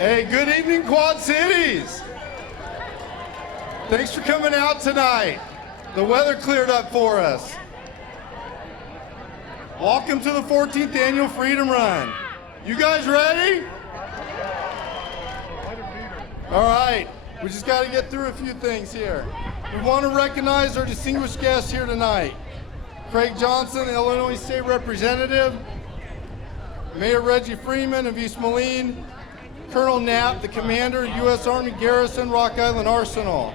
Hey, good evening, Quad Cities. Thanks for coming out tonight. The weather cleared up for us. Welcome to the 14th Annual Freedom Run. You guys ready? All right, we just got to get through a few things here. We want to recognize our distinguished guests here tonight. Craig Johnson, the Illinois State Representative, Mayor Reggie Freeman of East Moline, Colonel Knapp, the Commander, U.S. Army Garrison, Rock Island Arsenal.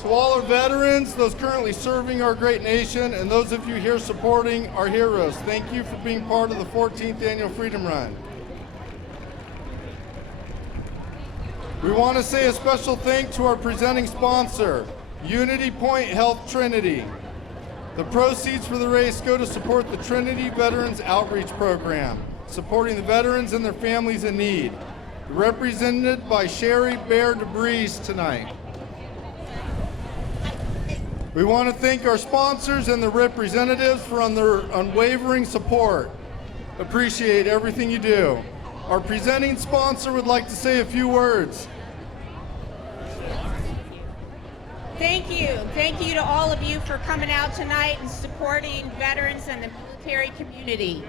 To all our veterans, those currently serving our great nation, and those of you here supporting our heroes, thank you for being part of the 14th Annual Freedom Run. We want to say a special thank to our presenting sponsor, Unity Point Health Trinity. The proceeds for the race go to support the Trinity Veterans Outreach Program, supporting the veterans and their families in need. Represented by Sherry Bear DeBreeze tonight. We want to thank our sponsors and the representatives for their unwavering support. Appreciate everything you do. Our presenting sponsor would like to say a few words. Thank you. Thank you to all of you for coming out tonight and supporting veterans and the military community.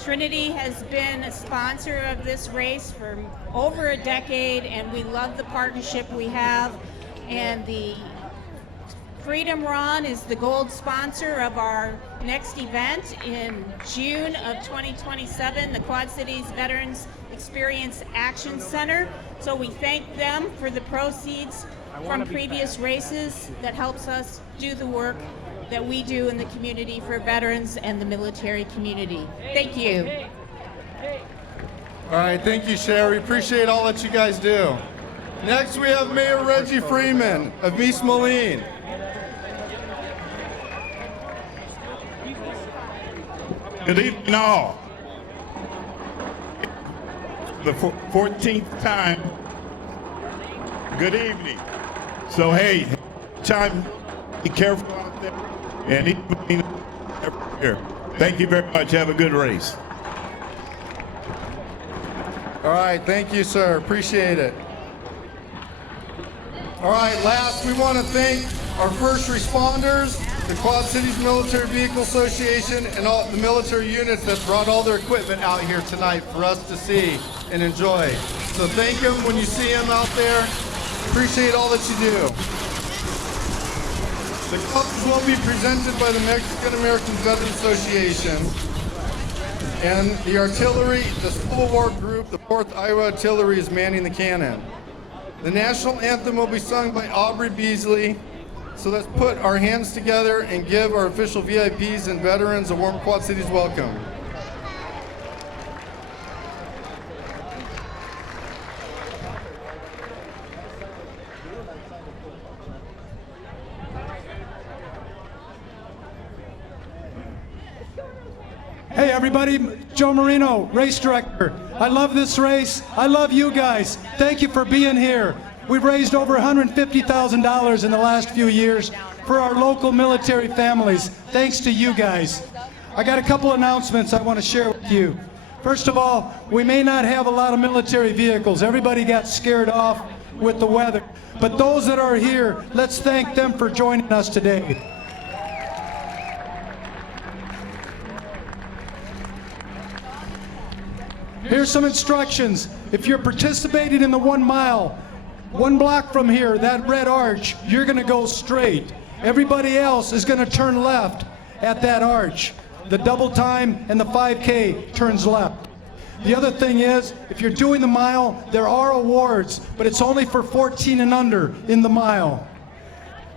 Trinity has been a sponsor of this race for over a decade, and we love the partnership we have. And the Freedom Run is the gold sponsor of our next event in June of 2027, the Quad Cities Veterans Experience Action Center. So we thank them for the proceeds from previous races that helps us do the work that we do in the community for veterans and the military community. Thank you. All right, thank you, Sherry. Appreciate all that you guys do. Next, we have Mayor Reggie Freeman of East Moline. Good evening, all. The 14th time. Good evening. So, hey, time, be careful out there. And even here. Thank you very much. Have a good race. All right, thank you, sir. Appreciate it. All right, last, we want to thank our first responders, the Quad Cities Military Vehicle Association, and all the military units that brought all their equipment out here tonight for us to see and enjoy. So thank them when you see them out there. Appreciate all that you do. The colors will be presented by the Mexican American Veterans Association and the artillery, the Civil War group, the 4th Iowa Artillery is manning the cannon. The national anthem will be sung by Aubrey Beasley. So let's put our hands together and give our official VIPs and veterans a warm Quad Cities welcome. Hey everybody, Joe Marino, race director. I love this race. I love you guys. Thank you for being here. We've raised over $150,000 in the last few years for our local military families, thanks to you guys. I got a couple announcements I want to share with you. First of all, we may not have a lot of military vehicles. Everybody got scared off with the weather. But those that are here, let's thank them for joining us today. Here's some instructions. If you're participating in the 1 mile, 1 block from here, that red arch, you're going to go straight. Everybody else is going to turn left at that arch. The double time and the 5K turns left. The other thing is, if you're doing the mile, there are awards, but it's only for 14 and under in the mile.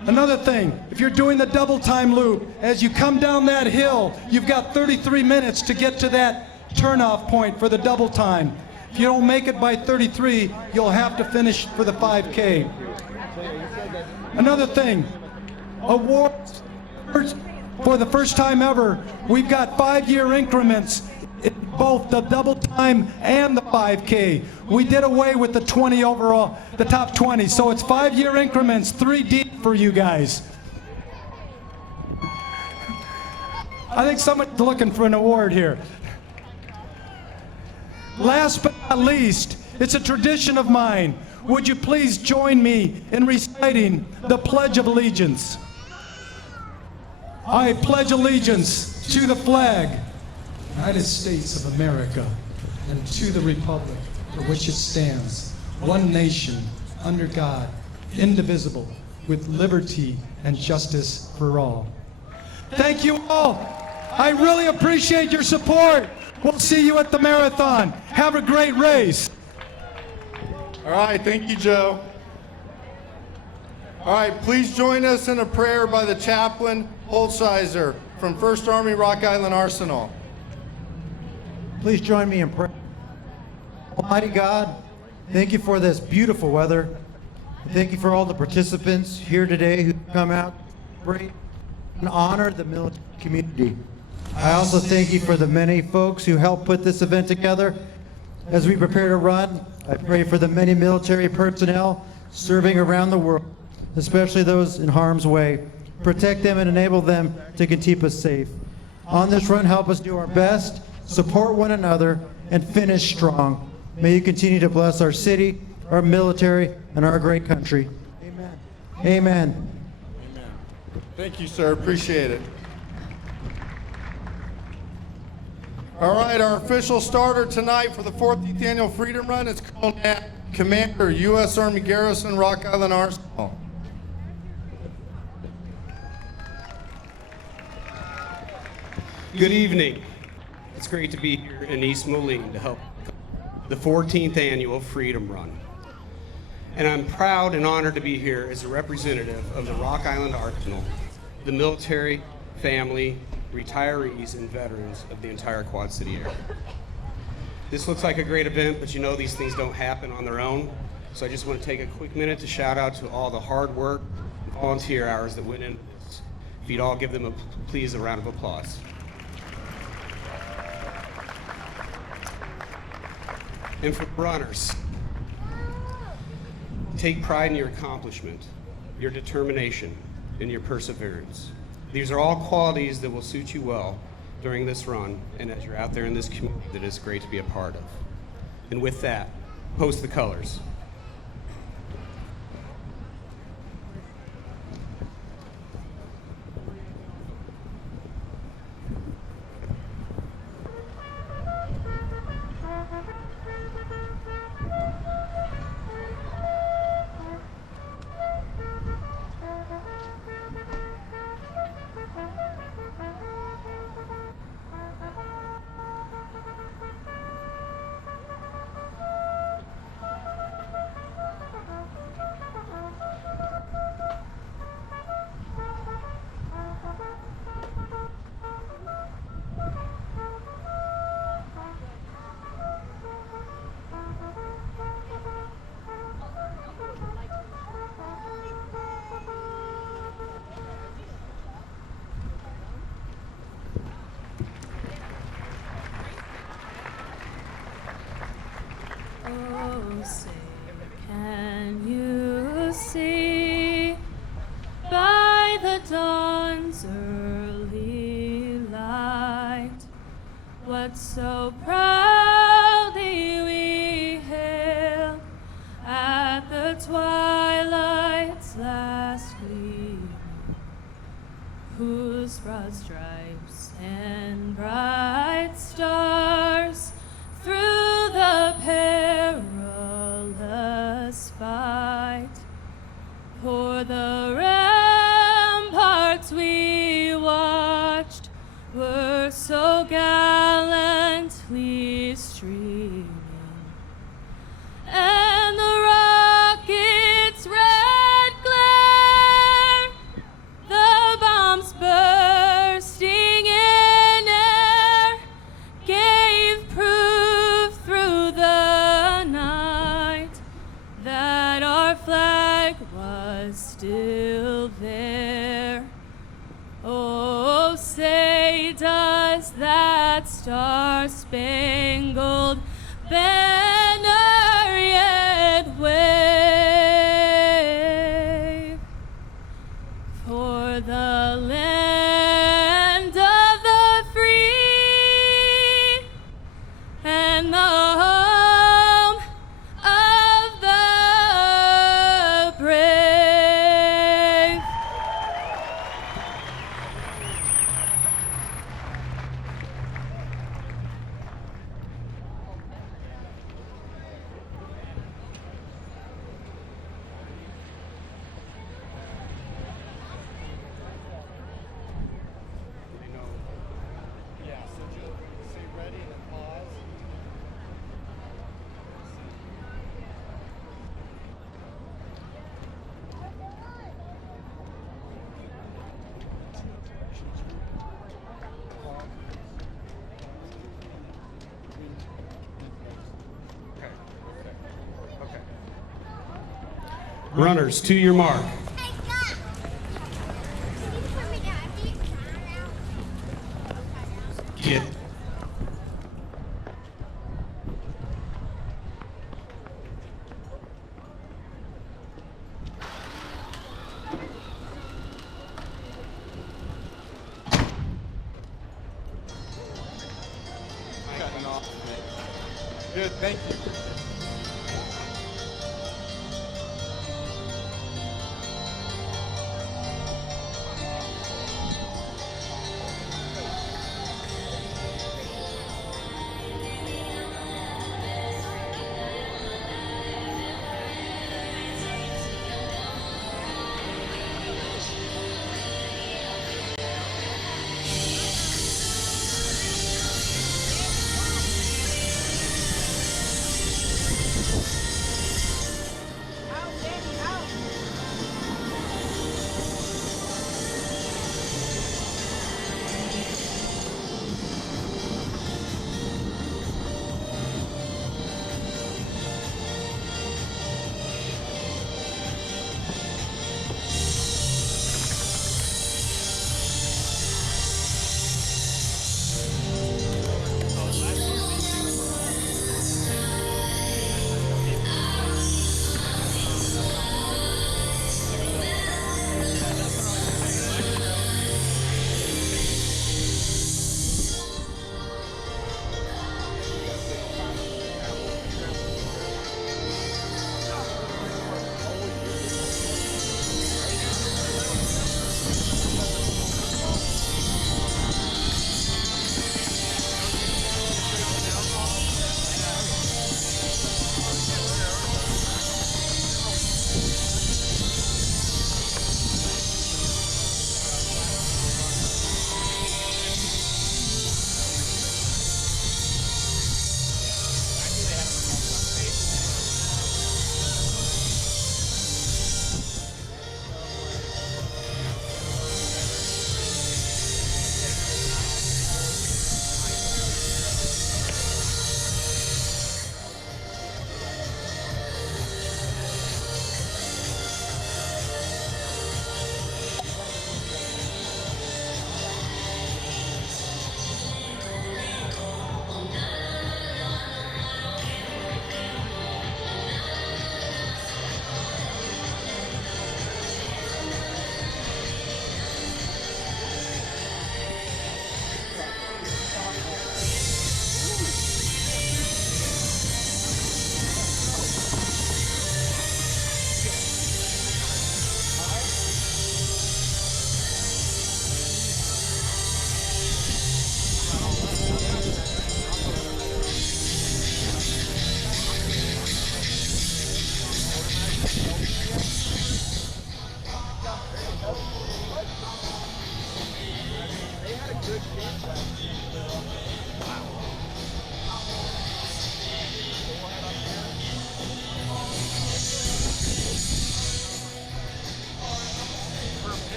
Another thing, if you're doing the double time loop, as you come down that hill, you've got 33 minutes to get to that turnoff point for the double time. If you don't make it by 33, you'll have to finish for the 5K. Another thing, awards for the first time ever, we've got 5-year increments in both the double time and the 5K. We did away with the 20 overall, the top 20, so it's 5-year increments, 3 deep for you guys. I think someone's looking for an award here. Last but not least, It's a tradition of mine. Would you please join me in reciting the Pledge of Allegiance? I pledge allegiance to the flag, United States of America, and to the republic for which it stands, one nation, under God, indivisible, with liberty and justice for all. Thank you all. I really appreciate your support. We'll see you at the marathon. Have a great race. All right, thank you, Joe. All right, please join us in a prayer by the chaplain, Holtsizer, from 1st Army Rock Island Arsenal. Please join me in prayer. Almighty God, thank you for this beautiful weather. Thank you for all the participants here today who come out to celebrate and honor the military community. I also thank you for the many folks who helped put this event together. As we prepare to run, I pray for the many military personnel serving around the world, especially those in harm's way. Protect them and enable them to keep us safe. On this run, help us do our best, support one another, and finish strong. May you continue to bless our city, our military, and our great country. Amen. Amen. Thank you, sir. Appreciate it. All right, our official starter tonight for the 14th Annual Freedom Run is Colonel Nat, Commander, U.S. Army Garrison, Rock Island Arsenal. Good evening. It's great to be here in East Moline to help the 14th Annual Freedom Run. And I'm proud and honored to be here as a representative of the Rock Island Arsenal, the military, family, retirees, and veterans of the entire Quad City area. This looks like a great event, but you know these things don't happen on their own. So I just want to take a quick minute to shout out to all the hard work and volunteer hours that went into this. If you'd all give them please a round of applause. And for runners, take pride in your accomplishment, your determination, and your perseverance. These are all qualities that will suit you well during this run and as you're out there in this community that is great to be a part of. And with that, post the colors. Oh, say, can you see by the dawn's early light what so proudly we hailed at the twilight's last gleam, whose broad stripes and bright stars through the perilous fight, for the ramparts we watched were so gallantly streaming, and the rocket's red glare, the bombs bursting in air, gave proof through the night that our flag was still there. Oh, say does that star-spangled banner yet wave for the land of the free and the home Runners, to your mark. Get. Good, thank you.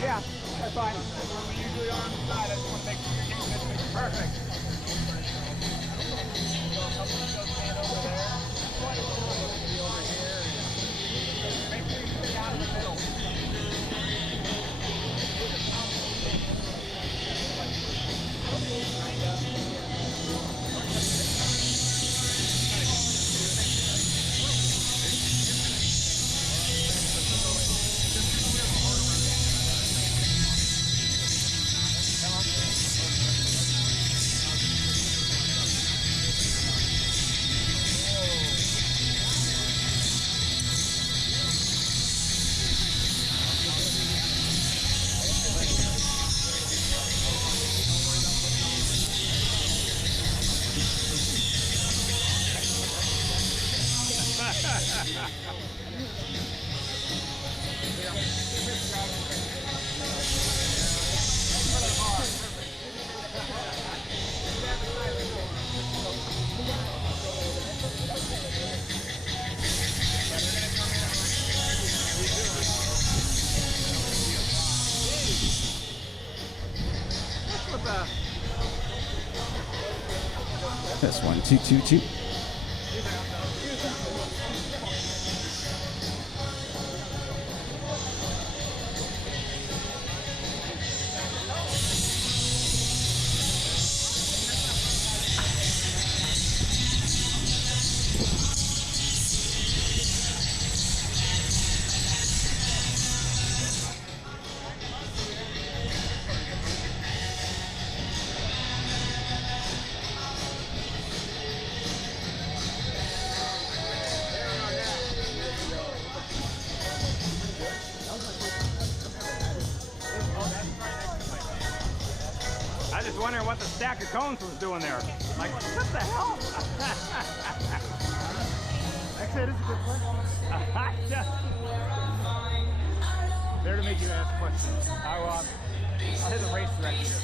Yeah, that's fine. We're usually on the side. I just want to make sure you're getting this thing perfect. Stand over there. Over here. Make sure you stay out of the middle. That's 1, 2, 2, 2. the stack of cones was doing there. Like, what the hell? Actually, it is a good play. There to make you ask questions. I'll hit the race director here.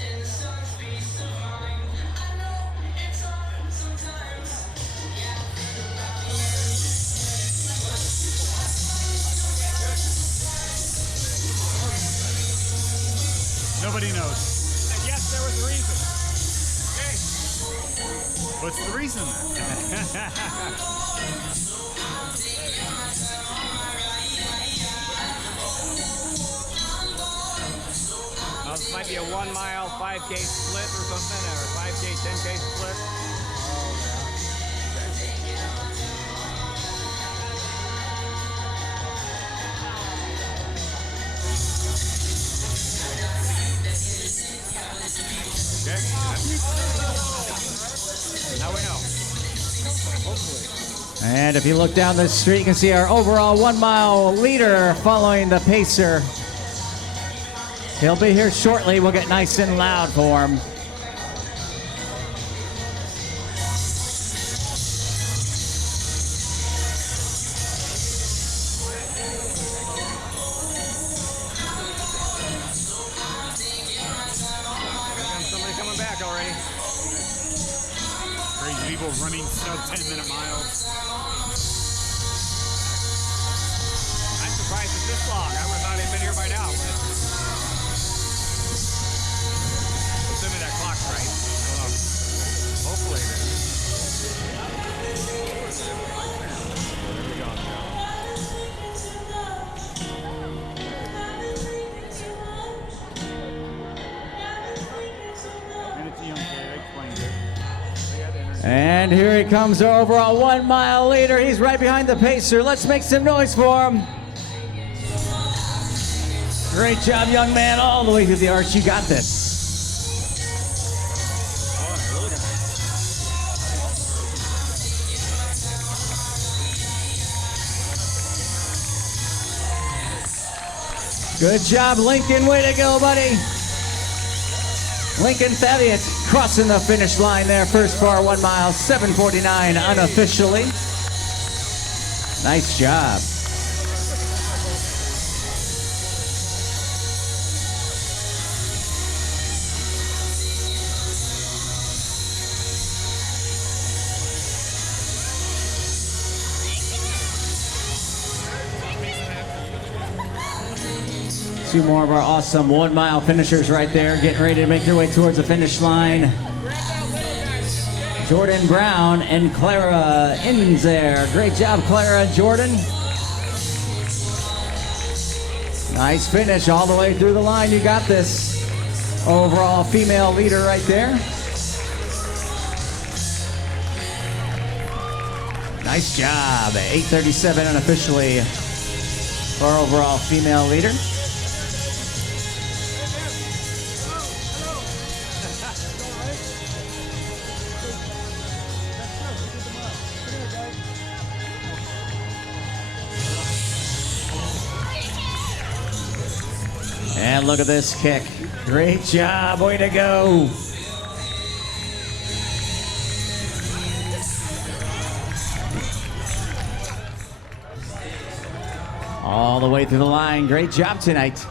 Nobody knows. Yes, there was a reason. What's the reason then? This might be a 1 mile 5K split or something, or a 5K 10K split. Okay. Now we know. Hopefully. And if you look down the street, you can see our overall 1 mile leader following the pacer. He'll be here shortly. We'll get nice and loud for him. Somebody coming back already. Crazy people running sub 10-minute miles. I'm surprised it's this long. I would have thought he'd been here by now. Assuming that clock's right. I don't know. Hopefully it is. There we go. And it's a young kid, I explained it. And here he comes, our overall 1 mile leader. He's right behind the pacer. Let's make some noise for him. Great job, young man, all the way through the arch. You got this. Good job, Lincoln. Way to go, buddy. Lincoln Thaddeus crossing the finish line there. First for our 1 mile, 7:49 unofficially. Nice job. Two more of our awesome 1 mile finishers right there, getting ready to make their way towards the finish line. Jordan Brown and Clara Inzer. Great job, Clara and Jordan. Nice finish all the way through the line. You got this. Overall female leader right there. Nice job. 8:37 unofficially for our overall female leader. And look at this kick. Great job. Way to go. All the way through the line. Great job tonight.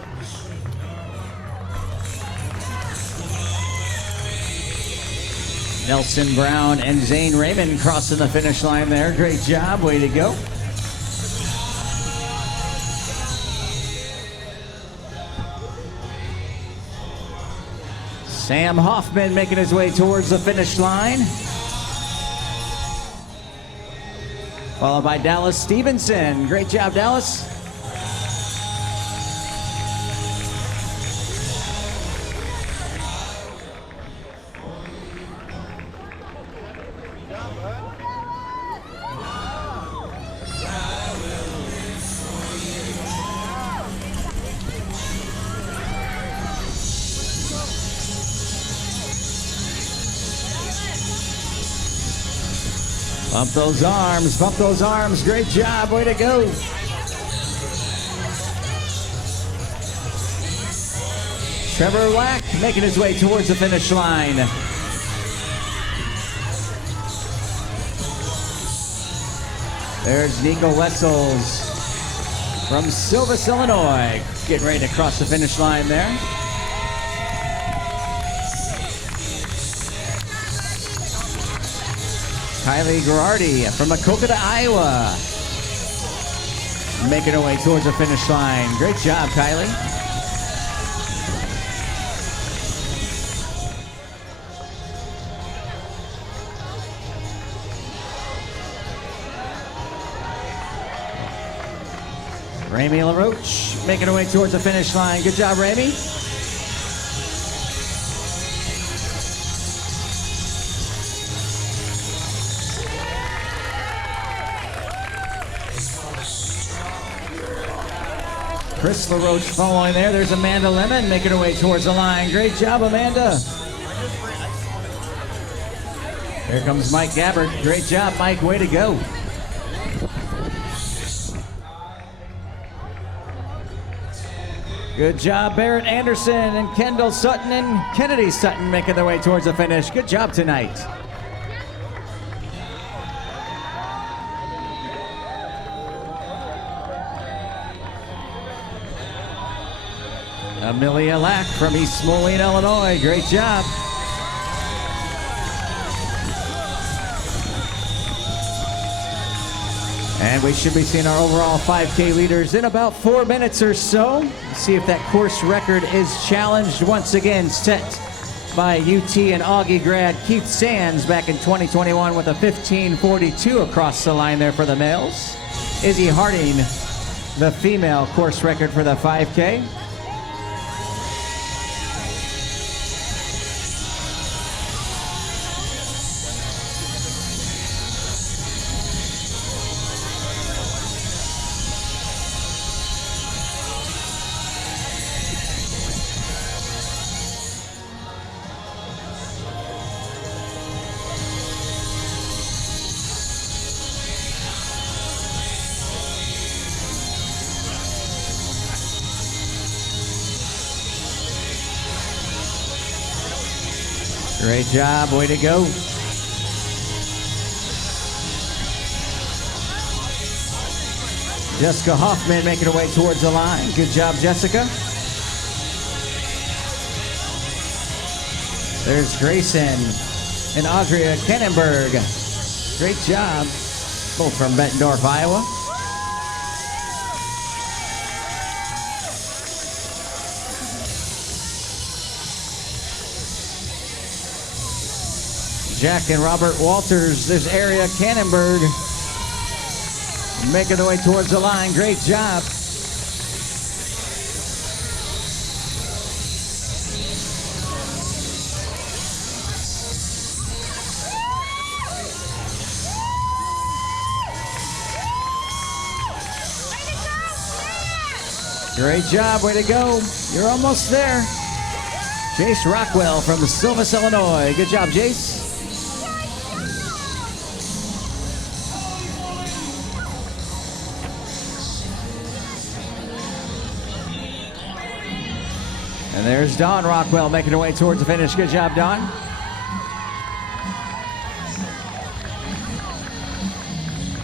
Nelson Brown and Zane Raymond crossing the finish line there. Great job. Way to go. Sam Hoffman making his way towards the finish line. Followed by Dallas Stevenson. Great job, Dallas. Bump those arms, bump those arms. Great job, way to go. Trevor Wack making his way towards the finish line. There's Nico Wessels from Silvis, Illinois, getting ready to cross the finish line there. Kylie Girardi from Maquoketa, Iowa, making her way towards the finish line. Great job, Kylie. Rami LaRoche making her way towards the finish line. Good job, Rami. Chris LaRoche following there. There's Amanda Lemon making her way towards the line. Great job, Amanda. Here comes Mike Gabbard. Great job, Mike. Way to go. Good job, Barrett Anderson and Kendall Sutton and Kennedy Sutton making their way towards the finish. Good job tonight. Amelia Lack from East Moline, Illinois. Great job. And we should be seeing our overall 5K leaders in about 4 minutes or so. See if that course record is challenged once again, set by UT and Augie grad Keith Sands back in 2021 with a 15:42 across the line there for the males. Izzy Harding, the female course record for the 5K. Great job, way to go. Jessica Hoffman making her way towards the line. Good job, Jessica. There's Grayson and Audrey Kannenberg. Great job, both from Bettendorf, Iowa. Jack and Robert Walters, there's Aria Kannenberg making their way towards the line. Great job. Great job, way to go. You're almost there. Jace Rockwell from Silvis, Illinois. Good job, Jace. And there's Dawn Rockwell making her way towards the finish. Good job, Dawn.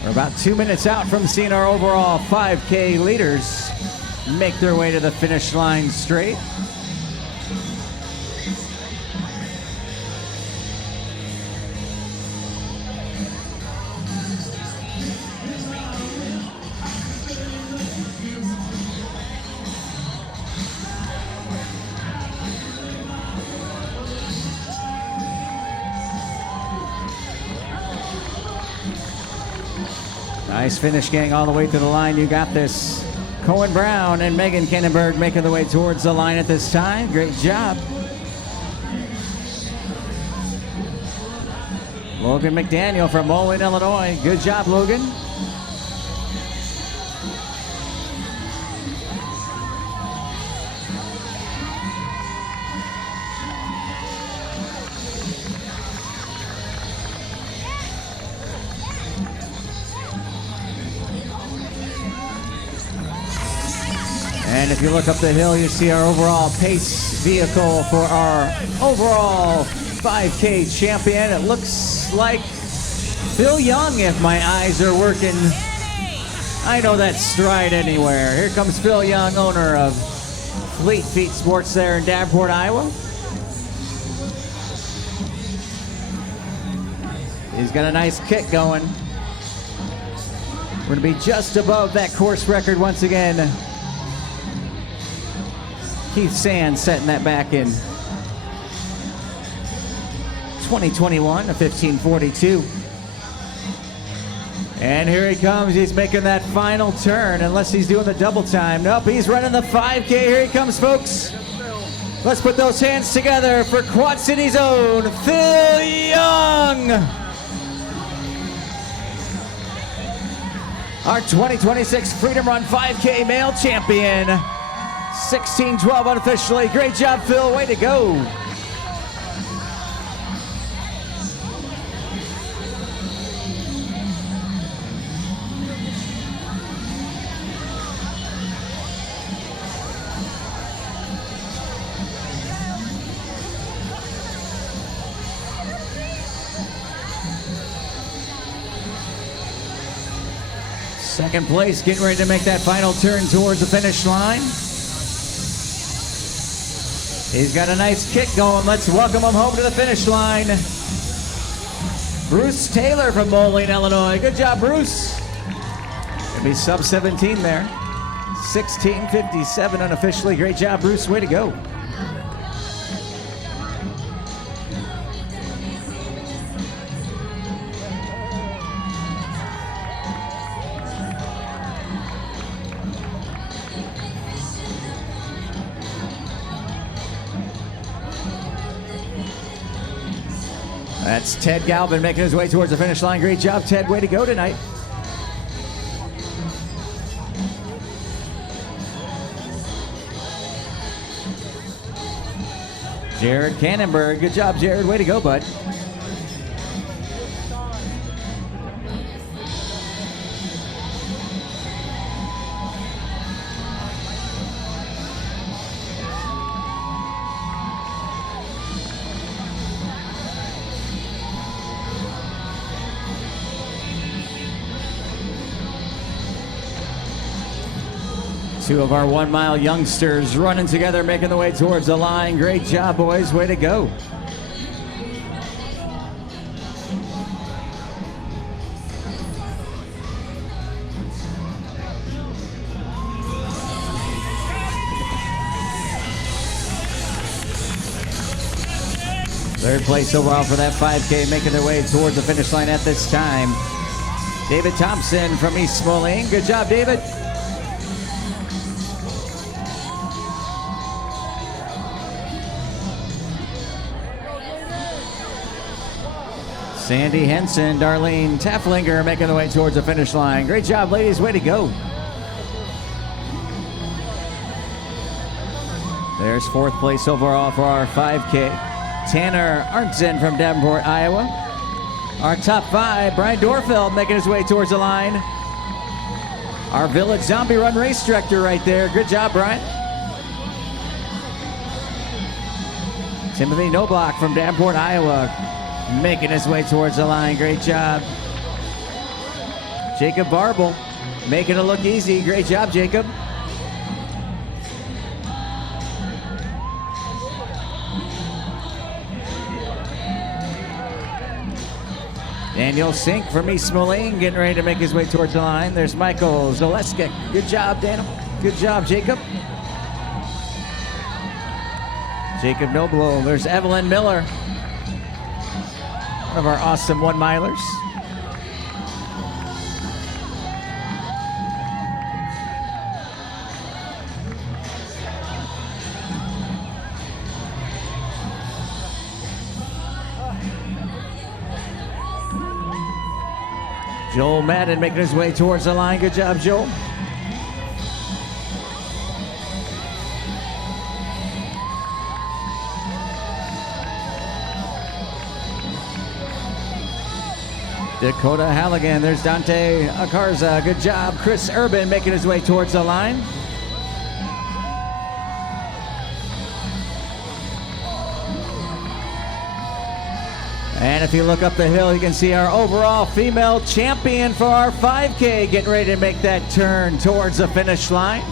We're about 2 minutes out from seeing our overall 5K leaders make their way to the finish line straight. Nice finish, gang, all the way to the line. You got this. Cohen Brown and Megan Kannenberg making their way towards the line at this time. Great job. Logan McDaniel from Moline, Illinois. Good job, Logan. And if you look up the hill, you see our overall pace vehicle for our overall 5K champion. It looks like Phil Young, if my eyes are working I know that stride anywhere. Here comes Phil Young, owner of Fleet Feet Sports there in Davenport, Iowa. He's got a nice kick going. We're going to be just above that course record once again. Keith Sands setting that back in 2021, a 15:42. And here he comes. He's making that final turn, unless he's doing the double time. Nope, he's running the 5K. Here he comes, folks. Let's put those hands together for Quad City's own Phil Young. Our 2026 Freedom Run 5K male champion. 16:12 unofficially. Great job, Phil. Way to go. Second place, getting ready to make that final turn towards the finish line. He's got a nice kick going. Let's welcome him home to the finish line. Bruce Taylor from Moline, Illinois. Good job, Bruce. It'll be sub 17 there. 16:57 unofficially. Great job, Bruce. Way to go. That's Ted Galvin making his way towards the finish line. Great job, Ted. Way to go tonight. Jared Cannonberg. Good job, Jared. Way to go, bud. Two of our 1 mile youngsters running together, making the way towards the line. Great job, boys. Way to go. Third place overall for that 5K, making their way towards the finish line at this time. David Thompson from East Moline. Good job, David. Sandy Henson, Darlene Tafflinger making the way towards the finish line. Great job, ladies. Way to go. There's fourth place overall for our 5K. Tanner Arntzen from Davenport, Iowa. Our top five, Brian Dorfeld making his way towards the line. Our Village Zombie Run race director right there. Good job, Brian. Timothy Noblock from Davenport, Iowa, making his way towards the line. Great job. Jacob Barble making it look easy. Great job, Jacob. Daniel Sink from East Moline getting ready to make his way towards the line. There's Michael Zaleska. Good job, Daniel. Good job, Jacob. Jacob Noblo. There's Evelyn Miller, one of our awesome 1 milers. Joel Madden making his way towards the line. Good job, Joel. Dakota Halligan. There's Dante Acarza. Good job. Chris Urban making his way towards the line. And if you look up the hill, you can see our overall female champion for our 5K getting ready to make that turn towards the finish line.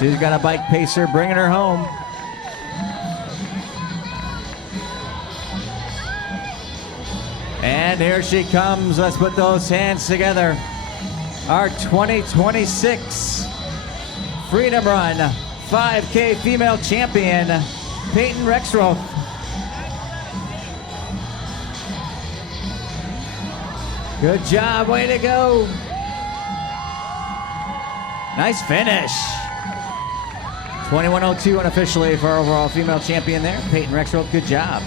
She's got a bike pacer bringing her home. And here she comes. Let's put those hands together. Our 2026 Freedom Run 5K female champion, Peyton Rexroth. Good job, way to go. Nice finish. 21:02 unofficially for our overall female champion there, Peyton Rexroth. Good job.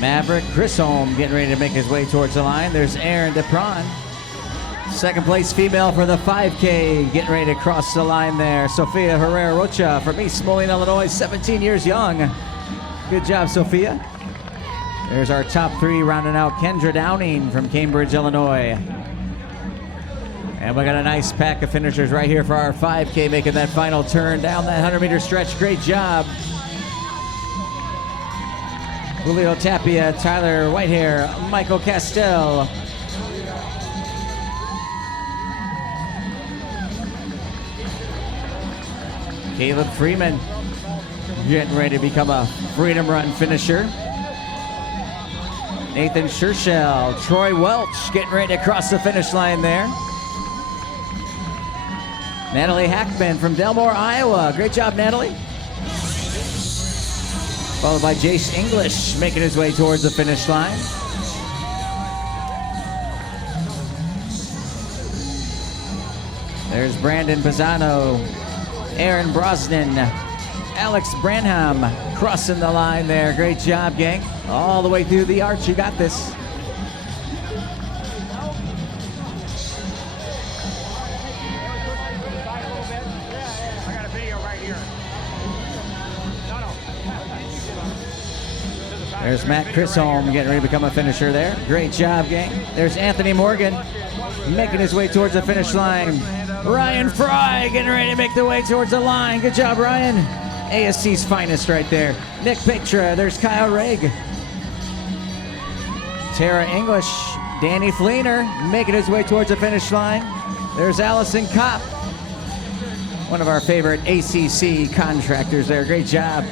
Maverick Grisholm getting ready to make his way towards the line. There's Aaron DePron. Second place female for the 5K getting ready to cross the line there. Sophia Herrera Rocha from East Moline, Illinois, 17 years young. Good job, Sophia. There's our top three rounding out Kendra Downing from Cambridge, Illinois. And we got a nice pack of finishers right here for our 5K making that final turn down that 100-meter stretch. Great job. Julio Tapia, Tyler Whitehair, Michael Castell. Caleb Freeman getting ready to become a Freedom Run finisher. Nathan Scherschel, Troy Welch getting ready to cross the finish line there. Natalie Hackman from Delmore, Iowa. Great job, Natalie. Followed by Jace English making his way towards the finish line. There's Brandon Pisano, Aaron Brosnan, Alex Branham crossing the line there. Great job, gang. All the way through the arch, you got this. There's Matt Chisholm getting ready to become a finisher there. Great job, gang. There's Anthony Morgan making his way towards the finish line. Ryan Fry getting ready to make the way towards the line. Good job, Ryan. ASC's finest right there. Nick Petra, there's Kyle Rigg. Tara English, Danny Fleener making his way towards the finish line. There's Allison Kopp, one of our favorite ACC contractors there. Great job.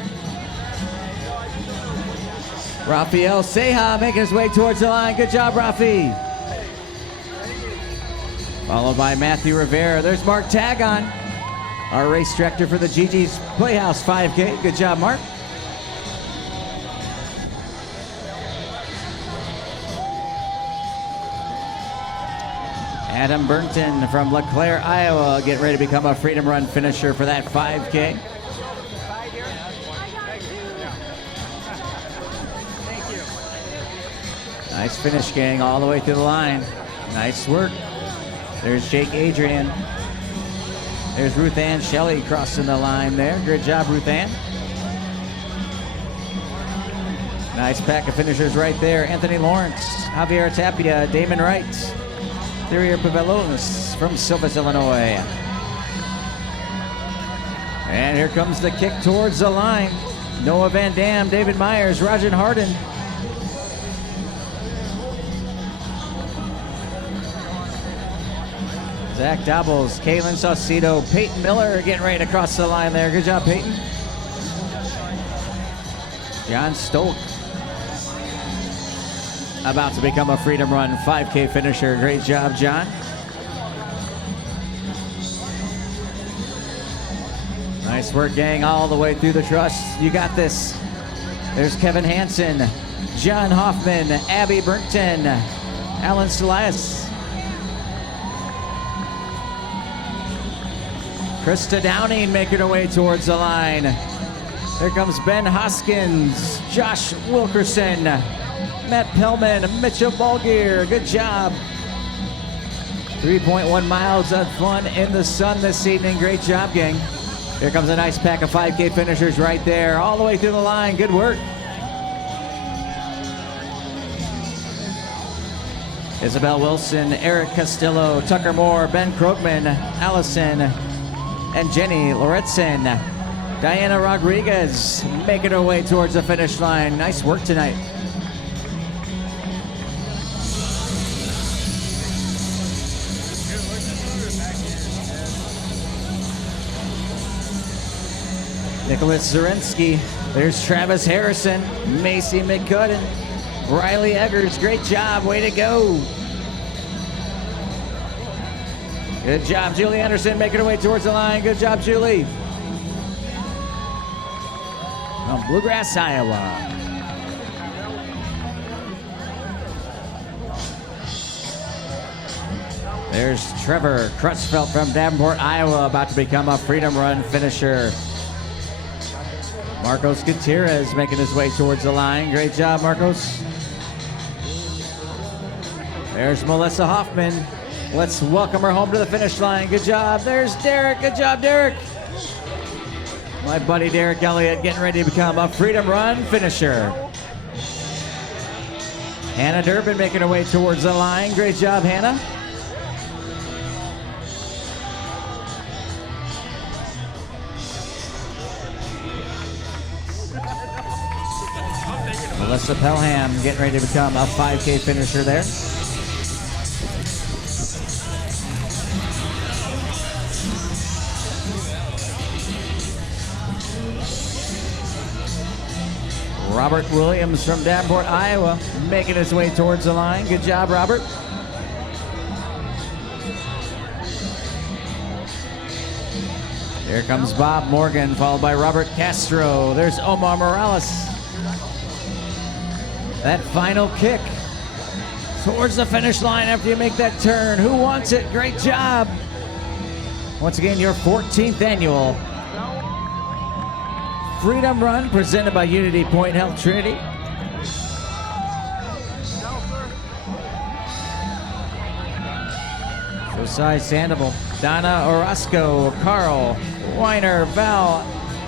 Rafael Seja making his way towards the line. Good job, Rafi. Followed by Matthew Rivera. There's Mark Tagon, our race director for the Gigi's Playhouse 5K. Good job, Mark. Adam Burnton from LeClaire, Iowa, getting ready to become a Freedom Run finisher for that 5K. Nice finish, gang, all the way through the line. Nice work. There's Jake Adrian. There's Ruth Ann Shelley crossing the line there. Good job, Ruth Ann. Nice pack of finishers right there. Anthony Lawrence, Javier Tapia, Damon Wright, Theria Pavelonis from Silvis, Illinois. And here comes the kick towards the line. Noah Van Dam, David Myers, Rajan Harden. Zach Doubles, Kaylin Saucedo, Peyton Miller getting ready to cross the line there. Good job, Peyton. John Stoke about to become a Freedom Run 5K finisher. Great job, John. Nice work, gang, all the way through the truss. You got this. There's Kevin Hansen, John Hoffman, Abby Burton, Alan Salias, Krista Downing making her way towards the line. Here comes Ben Hoskins, Josh Wilkerson, Matt Pellman, Mitchell Balgear. Good job. 3.1 miles of fun in the sun this evening. Great job, gang. Here comes a nice pack of 5K finishers right there, all the way through the line. Good work. Isabel Wilson, Eric Castillo, Tucker Moore, Ben Krogman, Allison, and Jenny Loretzen. Diana Rodriguez making her way towards the finish line. Nice work tonight. Nicholas Zarinsky. There's Travis Harrison, Macy McCudden, Riley Eggers. Great job. Way to go. Good job, Julie Anderson, making her way towards the line. Good job, Julie. From Bluegrass, Iowa. There's Trevor Crutchfeld from Davenport, Iowa, about to become a Freedom Run finisher. Marcos Gutierrez making his way towards the line. Great job, Marcos. There's Melissa Hoffman. Let's welcome her home to the finish line. Good job. There's Derek. Good job, Derek. My buddy Derek Elliott getting ready to become a Freedom Run finisher. Hannah Durbin making her way towards the line. Great job, Hannah. Melissa Pelham getting ready to become a 5K finisher there. Robert Williams from Davenport, Iowa, making his way towards the line. Good job, Robert. Here comes Bob Morgan, followed by Robert Castro. There's Omar Morales. That final kick towards the finish line after you make that turn. Who wants it? Great job. Once again, your 14th annual Freedom Run presented by Unity Point Health Trinity. Josiah Sandoval, Donna Orozco, Carl Weiner, Val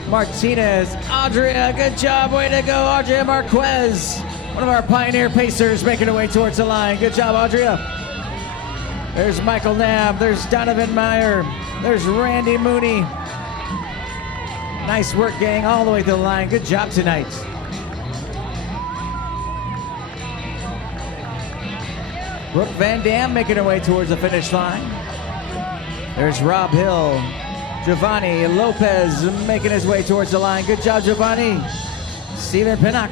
Martinez, Audria. Good job. Way to go, Audria Marquez. One of our pioneer pacers making her way towards the line. Good job, Audria. There's Michael Knabb. There's Donovan Meyer. There's Randy Mooney. Nice work, gang, all the way to the line. Good job tonight. Brooke Van Dam making her way towards the finish line. There's Rob Hill. Giovanni Lopez making his way towards the line. Good job, Giovanni. Stephen Pinnock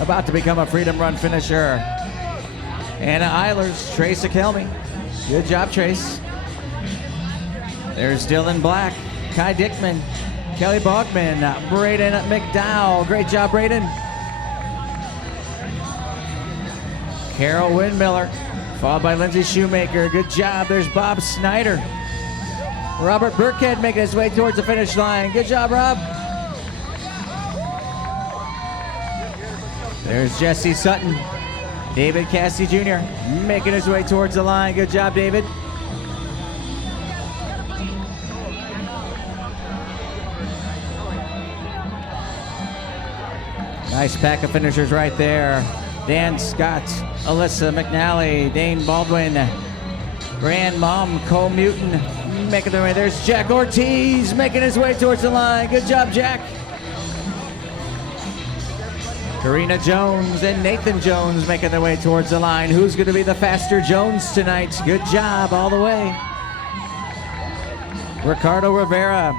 about to become a Freedom Run finisher. Anna Eilers, Trace Akelme. Good job, Trace. There's Dylan Black, Kai Dickman, Kelly Bogman, Braden McDowell. Great job, Braden. Carol Windmiller, followed by Lindsay Shoemaker. Good job. There's Bob Snyder. Robert Burkhead making his way towards the finish line. Good job, Rob. There's Jesse Sutton. David Cassidy Jr. making his way towards the line. Good job, David. Nice pack of finishers right there. Dan Scott, Alyssa McNally, Dane Baldwin, Grandmom Cole Mutin making their way. There's Jack Ortiz making his way towards the line. Good job, Jack. Karina Jones and Nathan Jones making their way towards the line. Who's going to be the faster Jones tonight? Good job all the way. Ricardo Rivera,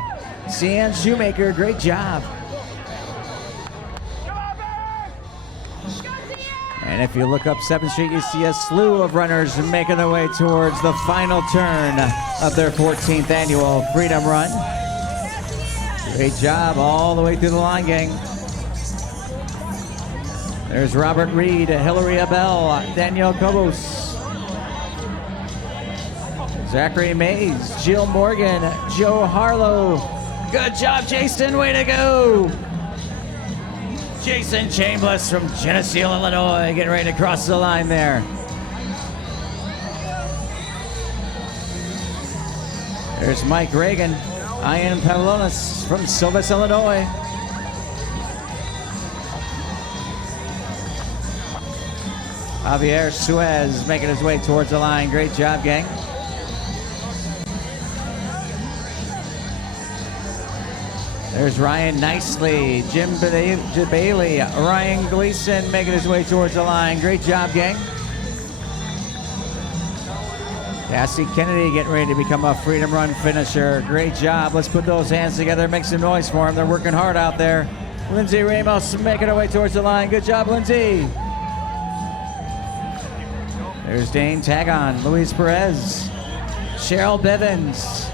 Cian Shoemaker, great job. And if you look up 7th Street, you see a slew of runners making their way towards the final turn of their 14th annual Freedom Run. Great job all the way through the line, gang. There's Robert Reed, Hillary Abell, Danielle Cobos, Zachary Mays, Jill Morgan, Joe Harlow. Good job, Jason, way to go. Jason Chambliss from Geneseo, Illinois, getting ready to cross the line there. There's Mike Reagan, Ian Pavlonis from Silvis, Illinois. Javier Suez making his way towards the line. Great job, gang. There's Ryan Nicely, Jim Bailey, Ryan Gleason making his way towards the line. Great job, gang. Cassie Kennedy getting ready to become a Freedom Run finisher. Great job. Let's put those hands together, make some noise for them. They're working hard out there. Lindsay Ramos making her way towards the line. Good job, Lindsay. There's Dane Tagon, Luis Perez, Cheryl Bivens.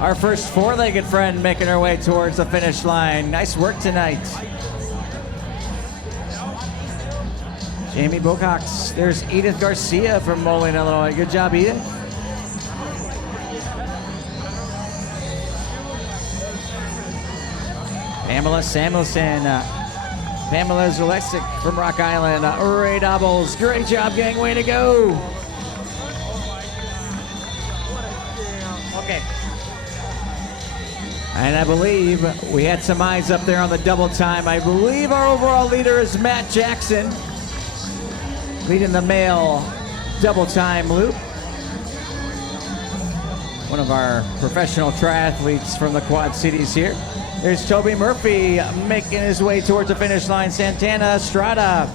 Our first four-legged friend making her way towards the finish line. Nice work tonight. Jamie Bocox. There's Edith Garcia from Moline, Illinois. Good job, Edith. Pamela Samuelson. Pamela Zalesik from Rock Island. Ray Doubles. Great job, gang. Way to go. Okay. And I believe we had some eyes up there on the double time. I believe our overall leader is Matt Jackson, leading the male double time loop. One of our professional triathletes from the Quad Cities here. There's Toby Murphy making his way towards the finish line. Santana Estrada.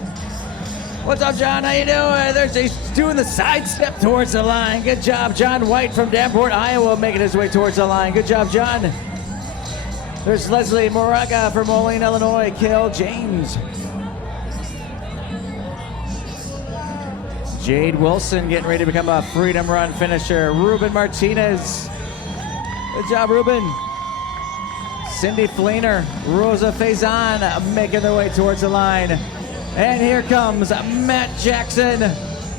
What's up, John? How you doing? He's doing the side step towards the line. Good job, John White from Davenport, Iowa, making his way towards the line. Good job, John. There's Leslie Moraga from Moline, Illinois. Kale James. Jade Wilson getting ready to become a Freedom Run finisher. Ruben Martinez. Good job, Ruben. Cindy Fleener, Rosa Faison making their way towards the line. And here comes Matt Jackson.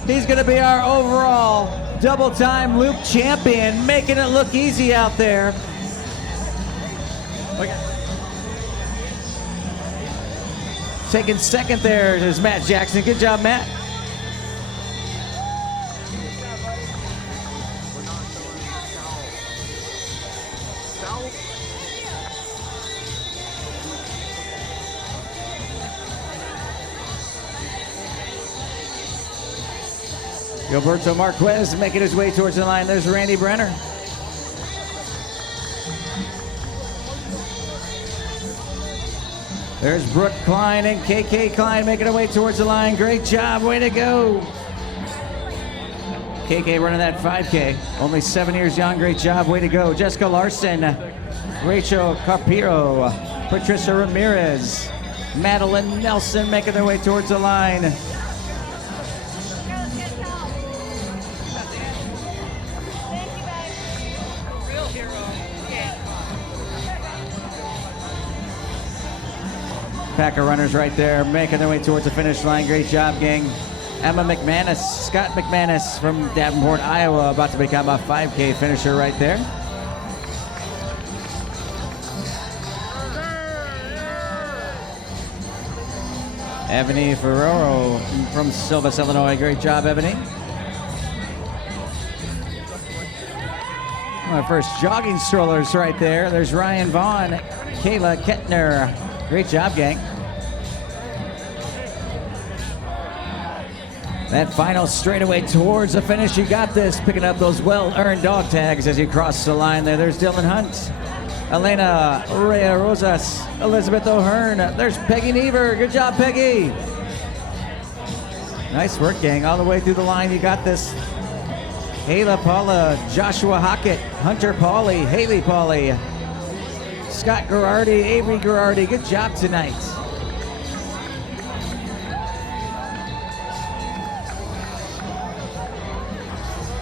He's going to be our overall double time loop champion, making it look easy out there. Taking second there is Matt Jackson. Good job, Matt. Gilberto Marquez making his way towards the line. There's Randy Brenner. There's Brooke Klein and KK Klein making their way towards the line. Great job, way to go. KK running that 5K, only 7 years young. Great job, way to go. Jessica Larson, Rachel Carpiro, Patricia Ramirez, Madeline Nelson making their way towards the line. Packer runners right there making their way towards the finish line. Great job, gang. Emma McManus, Scott McManus from Davenport, Iowa, about to become a 5K finisher right there. Ebony Ferrero from Silvis, Illinois. Great job, Ebony. Our first jogging strollers right there. There's Ryan Vaughn, Kayla Kettner. Great job, gang. That final straightaway towards the finish. You got this. Picking up those well-earned dog tags as you cross the line there. There's Dylan Hunt, Elena Rea Rosas, Elizabeth O'Hearn. There's Peggy Never. Good job, Peggy. Nice work, gang. All the way through the line. You got this. Kayla Paula, Joshua Hockett, Hunter Pauley, Haley Pauley, Scott Gerardi, Avery Gerardi. Good job tonight.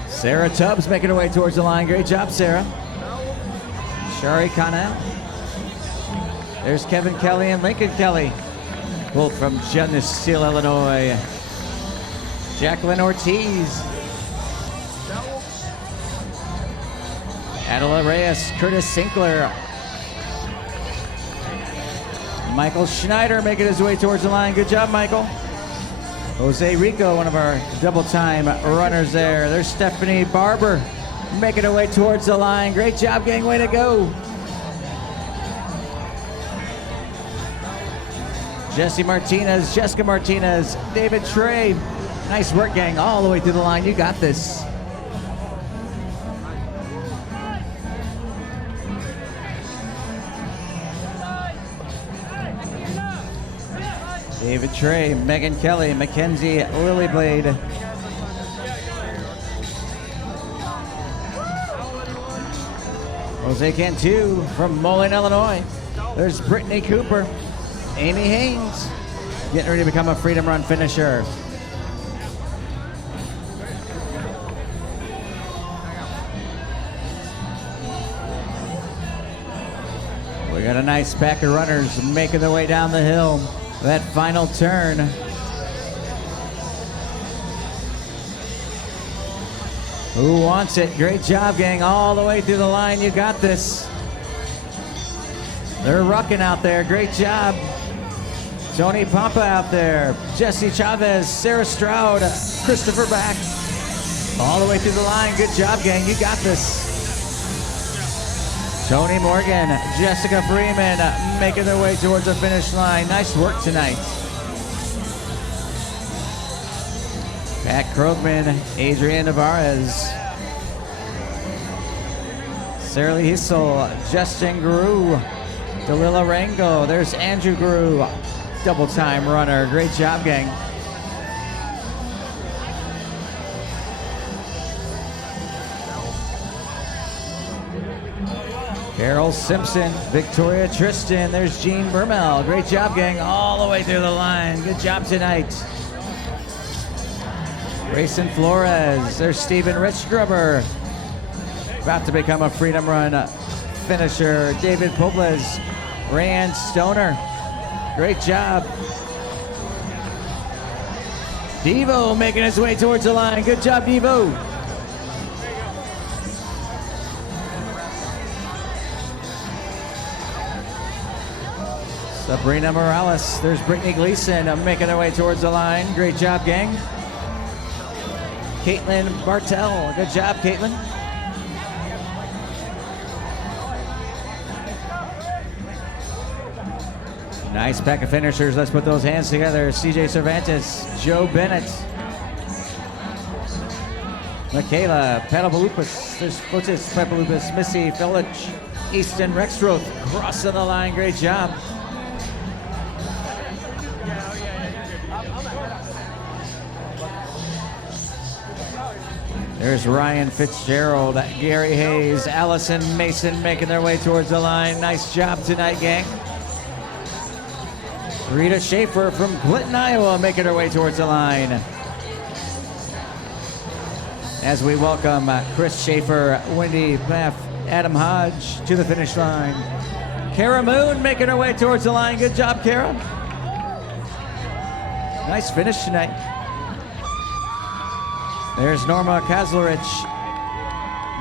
Sarah Tubbs making her way towards the line. Great job, Sarah. Shari Connell. There's Kevin Kelly and Lincoln Kelly, both from Geneseo, Illinois. Jacqueline Ortiz. Adela Reyes, Curtis Sinkler. Michael Schneider making his way towards the line. Good job, Michael. Jose Rico, one of our double-time runners there. There's Stephanie Barber making her way towards the line. Great job, gang. Way to go. Jesse Martinez, Jessica Martinez, David Trey. Nice work, gang, all the way through the line. You got this. David Trey, Megan Kelly, Mackenzie Lilyblade. Jose Cantu from Moline, Illinois. There's Brittany Cooper. Amy Haynes getting ready to become a Freedom Run finisher. We got a nice pack of runners making their way down the hill. That final turn. Who wants it? Great job, gang. All the way through the line. You got this. They're rucking out there. Great job. Tony Pampa out there. Jesse Chavez, Sarah Stroud, Christopher Back. All the way through the line. Good job, gang. You got this. Tony Morgan, Jessica Freeman making their way towards the finish line. Nice work tonight. Pat Krogman, Adrian Navarez, Sarah Lee Hissel, Justin Gru, Dalila Rango. There's Andrew Gru, double time runner. Great job, gang. Carol Simpson, Victoria Tristan. There's Jean Bermel. Great job, gang. All the way through the line. Good job tonight. Grayson Flores. There's Stephen Rich Grubber. About to become a Freedom Run finisher. David Pobles. Rand Stoner. Great job. Devo making his way towards the line. Good job, Devo. Sabrina Morales. There's Brittany Gleason making their way towards the line. Great job, gang. Caitlin Bartell. Good job, Caitlin. Nice pack of finishers. Let's put those hands together. CJ Cervantes, Joe Bennett, Michaela Petabalupas. There's Fotis Petabalupas, Missy Filich, Easton Rexroth crossing the line. Great job. There's Ryan Fitzgerald, Gary Hayes, Allison Mason making their way towards the line. Nice job tonight, gang. Rita Schaefer from Clinton, Iowa making her way towards the line. As we welcome Chris Schaefer, Wendy Plaff, Adam Hodge to the finish line. Kara Moon making her way towards the line. Good job, Kara. Nice finish tonight. There's Norma Kozlerich.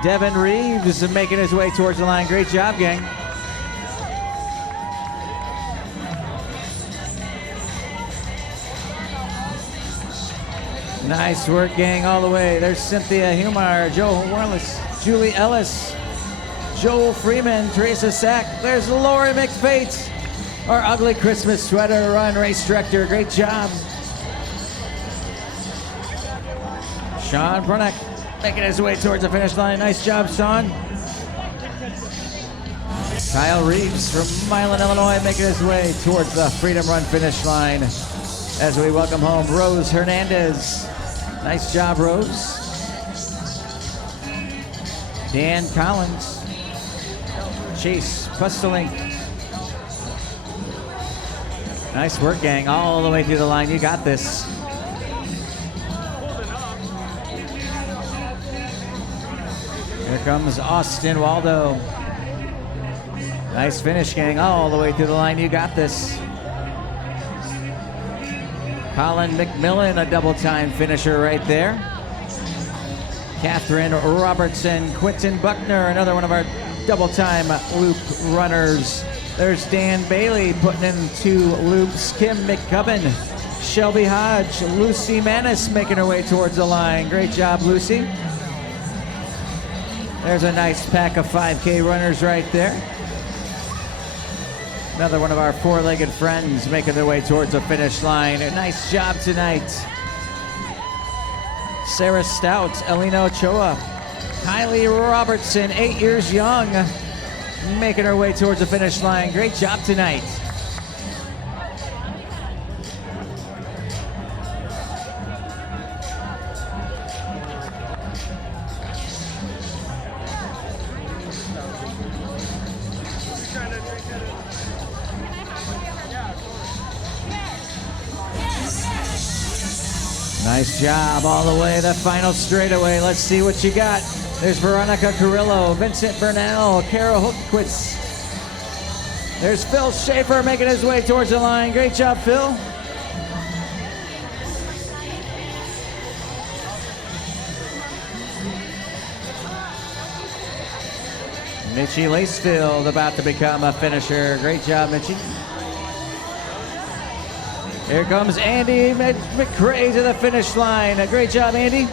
Devin Reeves making his way towards the line. Great job, gang. Nice work, gang, all the way. There's Cynthia Humar, Joe Warless, Julie Ellis, Joel Freeman, Teresa Sack. There's Lori McFate, our ugly Christmas sweater run race director. Great job. Sean Brunek making his way towards the finish line. Nice job, Sean. Kyle Reeves from Milan, Illinois, making his way towards the Freedom Run finish line as we welcome home Rose Hernandez. Nice job, Rose. Dan Collins. Chase Pustelink. Nice work, gang, all the way through the line. You got this. Here comes Austin Waldo. Nice finish, gang, all the way through the line. You got this. Colin McMillan, a double-time finisher right there. Catherine Robertson, Quentin Buckner, another one of our double-time loop runners. There's Dan Bailey putting in 2 loops. Kim McCubbin, Shelby Hodge, Lucy Manis making her way towards the line. Great job, Lucy. There's a nice pack of 5K runners right there. Another one of our four-legged friends making their way towards the finish line. A nice job tonight. Sarah Stout, Elena Ochoa, Kylie Robertson, 8 years young, making her way towards the finish line. Great job tonight. Nice job all the way to the final straightaway. Let's see what you got. There's Veronica Carrillo, Vincent Bernal, Kara Hookquist. There's Phil Schaefer making his way towards the line. Great job, Phil. Mitchie Lacefield about to become a finisher. Great job, Mitchie. Here comes Andy McCrae to the finish line. A great job, Andy.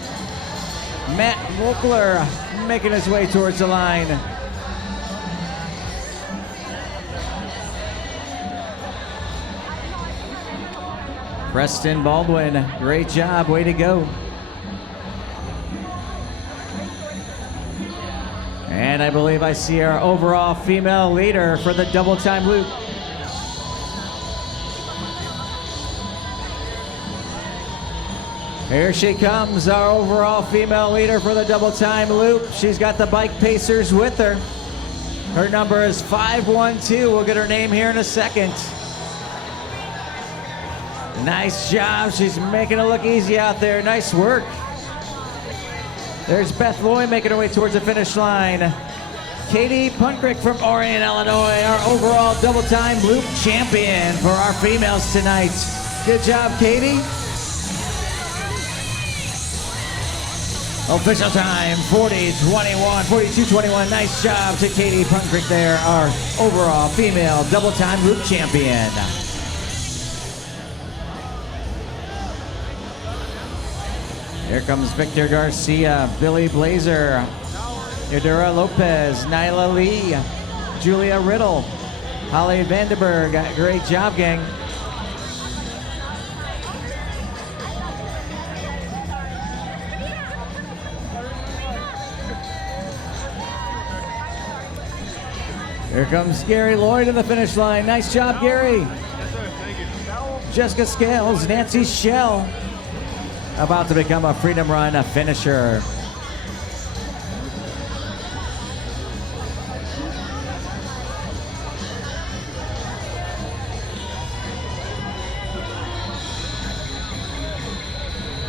Matt Volkler making his way towards the line. Preston Baldwin, great job, way to go. And I believe I see our overall female leader for the double time loop. Here she comes, our overall female leader for the double time loop. She's got the bike pacers with her. Her number is 512. We'll get her name here in a second. Nice job. She's making it look easy out there. Nice work. There's Beth Loy making her way towards the finish line. Katie Punkrick from Orion, Illinois, our overall double time loop champion for our females tonight. Good job, Katie. Official time, 42:21. Nice job to Katie Punkrick there, our overall female double time loop champion. Here comes Victor Garcia, Billy Blazer, Yadira Lopez, Nyla Lee, Julia Riddle, Holly Vandenberg. Great job, gang. Here comes Gary Lloyd to the finish line. Nice job, Gary. Yes, sir. Thank you. Jessica Scales, Nancy Shell, about to become a Freedom Run finisher.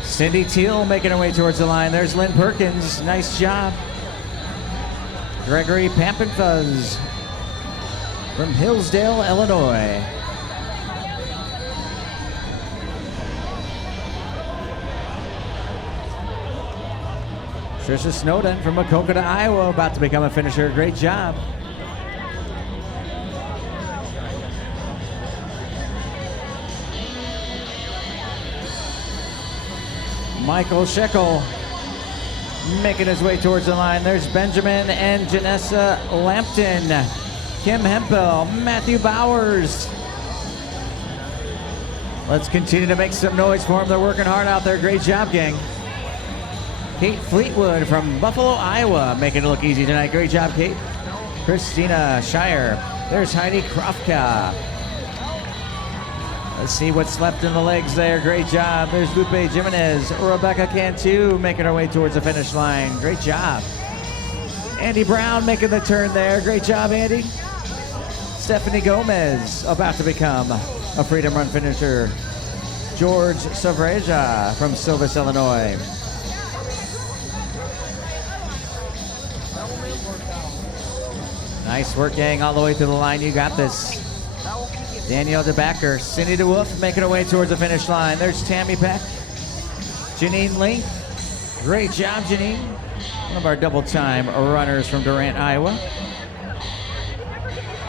Cindy Teal making her way towards the line. There's Lynn Perkins. Nice job. Gregory Pampenfuzz from Hillsdale, Illinois. Trisha Snowden from Maquoketa, Iowa, about to become a finisher. Great job. Michael Shekel making his way towards the line. There's Benjamin and Janessa Lampton, Kim Hempel, Matthew Bowers. Let's continue to make some noise for them. They're working hard out there. Great job, gang. Kate Fleetwood from Buffalo, Iowa, making it look easy tonight. Great job, Kate. Christina Shire. There's Heidi Krofka. Let's see what's left in the legs there. Great job. There's Lupe Jimenez. Rebecca Cantu making her way towards the finish line. Great job. Andy Brown making the turn there. Great job, Andy. Stephanie Gomez about to become a Freedom Run finisher. George Savreja from Silvis, Illinois. Nice work, gang, all the way to the line. You got this. Danielle DeBacker, Cindy DeWolf making her way towards the finish line. There's Tammy Peck, Janine Link. Great job, Janine. One of our double time runners from Durant, Iowa.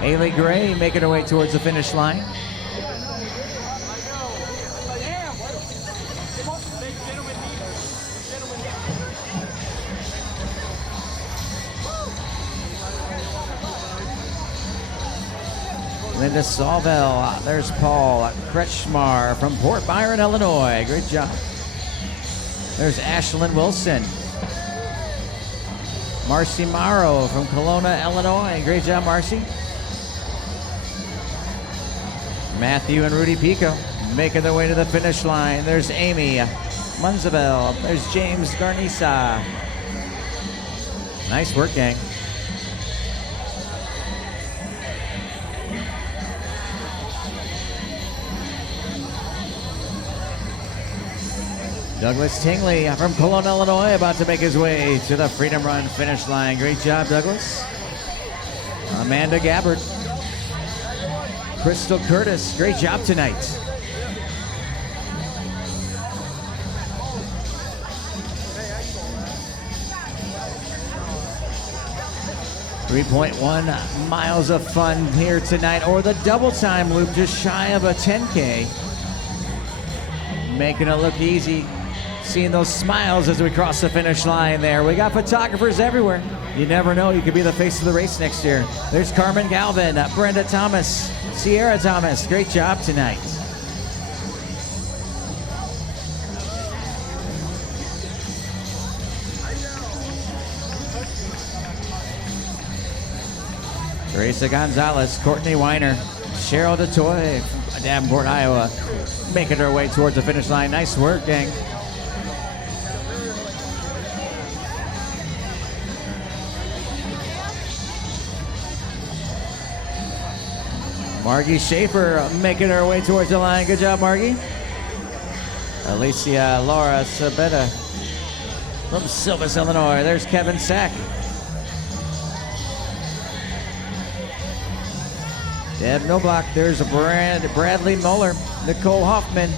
Haley Gray making her way towards the finish line. Linda Salvel. There's Paul Kretschmar from Port Byron, Illinois. Great job. There's Ashlyn Wilson. Marcy Morrow from Kelowna, Illinois. Great job, Marcy. Matthew and Rudy Pico making their way to the finish line. There's Amy Munzavel. There's James Garnisa. Nice work, gang. Douglas Tingley from Kelowna, Illinois, about to make his way to the Freedom Run finish line. Great job, Douglas. Amanda Gabbard. Crystal Curtis, great job tonight. .1 miles of fun here tonight, or the double time loop just shy of a 10K. Making it look easy. Seeing those smiles as we cross the finish line there. We got photographers everywhere. You never know, you could be the face of the race next year. There's Carmen Galvin, Brenda Thomas, Sierra Thomas. Great job tonight. Teresa Gonzalez, Courtney Weiner, Cheryl DeToy from Davenport, Iowa, making her way towards the finish line. Nice work, gang. Margie Schaefer making her way towards the line. Good job, Margie. Alicia Laura Sabetta from Silvis, Illinois. There's Kevin Sack. Deb Noblock. There's Bradley Muller. Nicole Hoffman.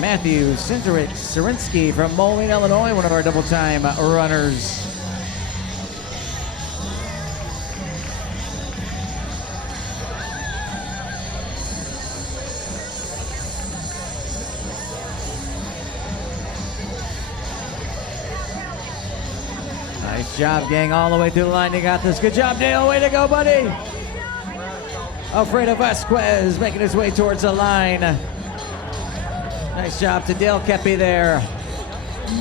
Matthew Sarinsky from Moline, Illinois, one of our double-time runners. Nice job, gang, all the way through the line. You got this. Good job, Dale. Way to go, buddy. Alfredo Vasquez making his way towards the line. Nice job to Dale Kepi there.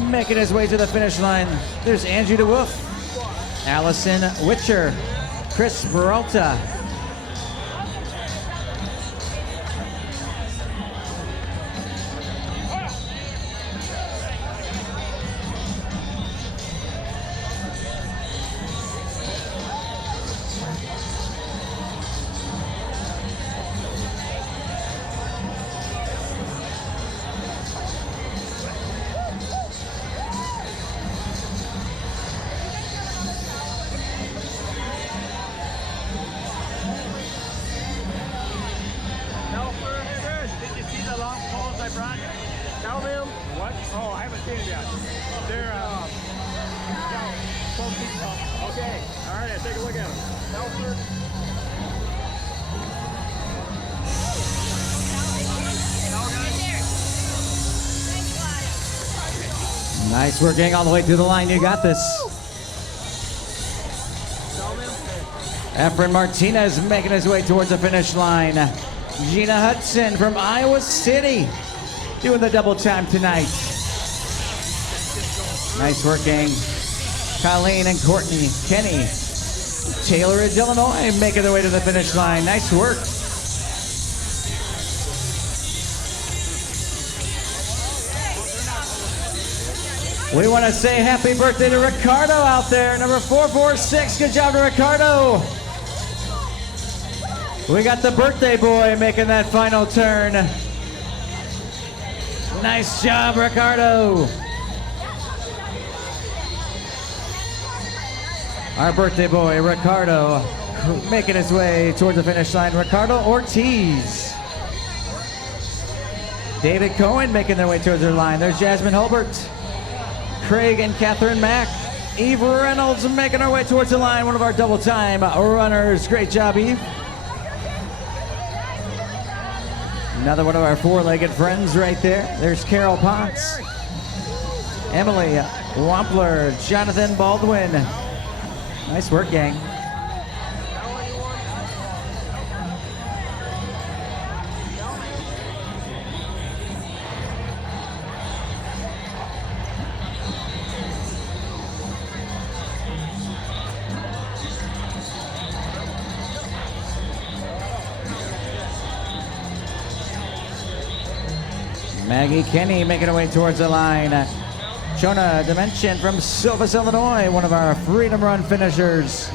Making his way to the finish line. There's Andrew DeWolf, Allison Witcher, Chris Peralta. Nice work, gang, all the way through the line. You got this. Efren Martinez making his way towards the finish line. Gina Hudson from Iowa City doing the double time tonight. Nice work, gang. Colleen and Courtney, Kenny, Taylor Ridge, Illinois, making their way to the finish line. Nice work. We want to say happy birthday to Ricardo out there, number 446. Good job to Ricardo. We got the birthday boy making that final turn. Nice job, Ricardo. Our birthday boy, Ricardo, making his way towards the finish line. Ricardo Ortiz. David Cohen making their way towards their line. There's Jasmine Holbert. Craig and Catherine Mack. Eve Reynolds making her way towards the line, one of our double-time runners. Great job, Eve. Another one of our four-legged friends right there. There's Carol Potts. Emily Wampler, Jonathan Baldwin. Nice work, gang. Maggie Kenny making her way towards the line. Shona Dimension from Silvis, Illinois, one of our Freedom Run finishers.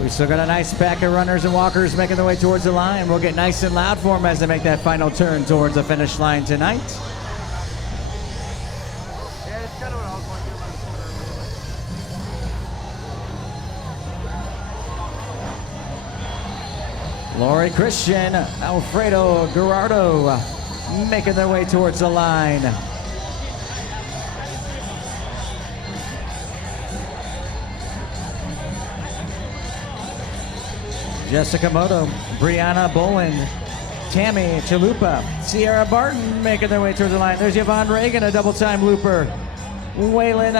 We still got a nice pack of runners and walkers making their way towards the line. We'll get nice and loud for them as they make that final turn towards the finish line tonight. Lori Christian, Alfredo Gerardo making their way towards the line. Jessica Moto, Brianna Boland, Tammy Chalupa, Sierra Barton making their way towards the line. There's Yvonne Reagan, a double-time looper. Waylon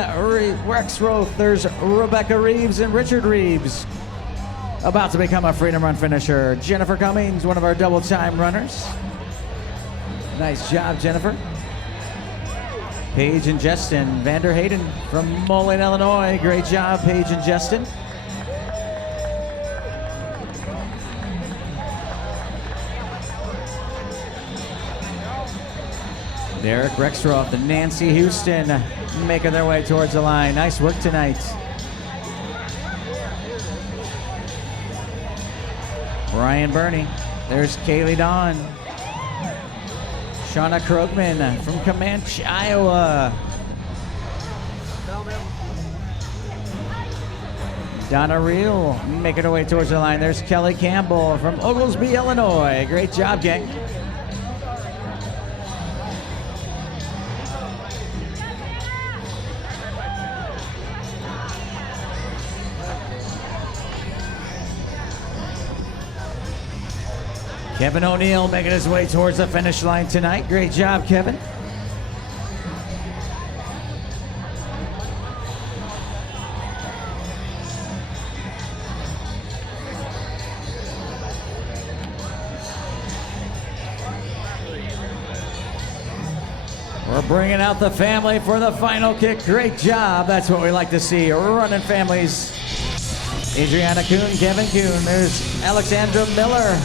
Rexroth, there's Rebecca Reeves and Richard Reeves. About to become a Freedom Run finisher. Jennifer Cummings, one of our double-time runners. Nice job, Jennifer. Paige and Justin Vander Hayden from Moline, Illinois. Great job, Paige and Justin. Derek Rexroth and Nancy Houston making their way towards the line. Nice work tonight. Brian Burney. There's Kaylee Dawn. Shauna Krogman from Comanche, Iowa. Donna Reel making her way towards the line. There's Kelly Campbell from Oglesby, Illinois. Great job, gang. Kevin O'Neill making his way towards the finish line tonight. Great job, Kevin. We're bringing out the family for the final kick. Great job. That's what we like to see. Running families. Adriana Kuhn, Kevin Kuhn. There's Alexandra Miller,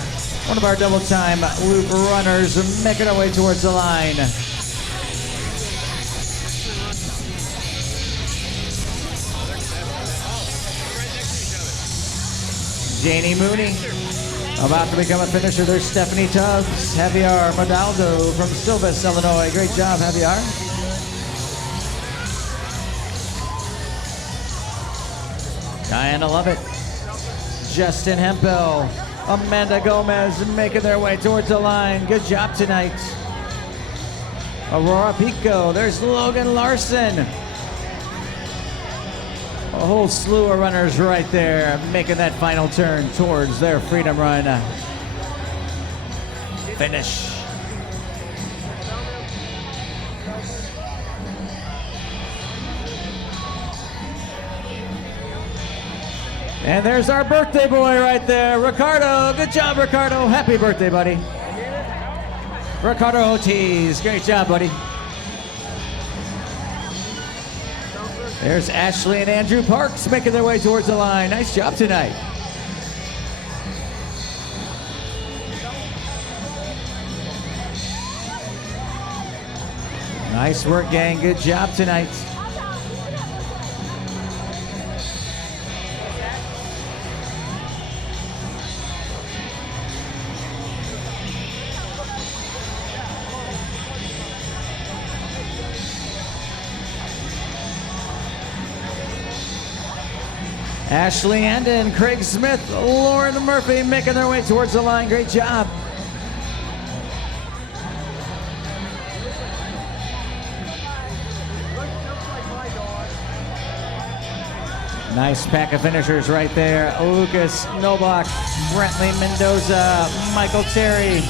one of our double-time loop runners, making our way towards the line. Janie Mooney, about to become a finisher. There's Stephanie Tubbs, Javier Madaldo from Silvis, Illinois. Great job, Javier. Diana Lovett, Justin Hempel, Amanda Gomez making their way towards the line. Good job tonight. Aurora Pico. There's Logan Larson. A whole slew of runners right there making that final turn towards their Freedom Run finish. And there's our birthday boy right there, Ricardo. Good job, Ricardo. Happy birthday, buddy. Ricardo Ortiz. Great job, buddy. There's Ashley and Andrew Parks making their way towards the line. Nice job tonight. Nice work, gang. Good job tonight. Ashley Andon, Craig Smith, Lauren Murphy making their way towards the line. Great job. Nice pack of finishers right there. Lucas Noblock, Brentley Mendoza, Michael Terry.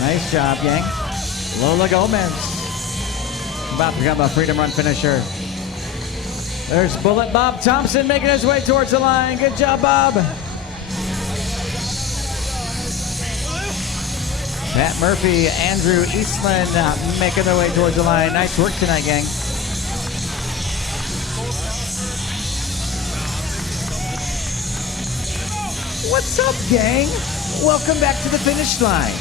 Nice job, gang. Lola Gomez, about to become a Freedom Run finisher. There's Bullet Bob Thompson making his way towards the line. Good job, Bob. Pat Murphy, Andrew Eastland making their way towards the line. Nice work tonight, gang. What's up, gang? Welcome back to the finish line.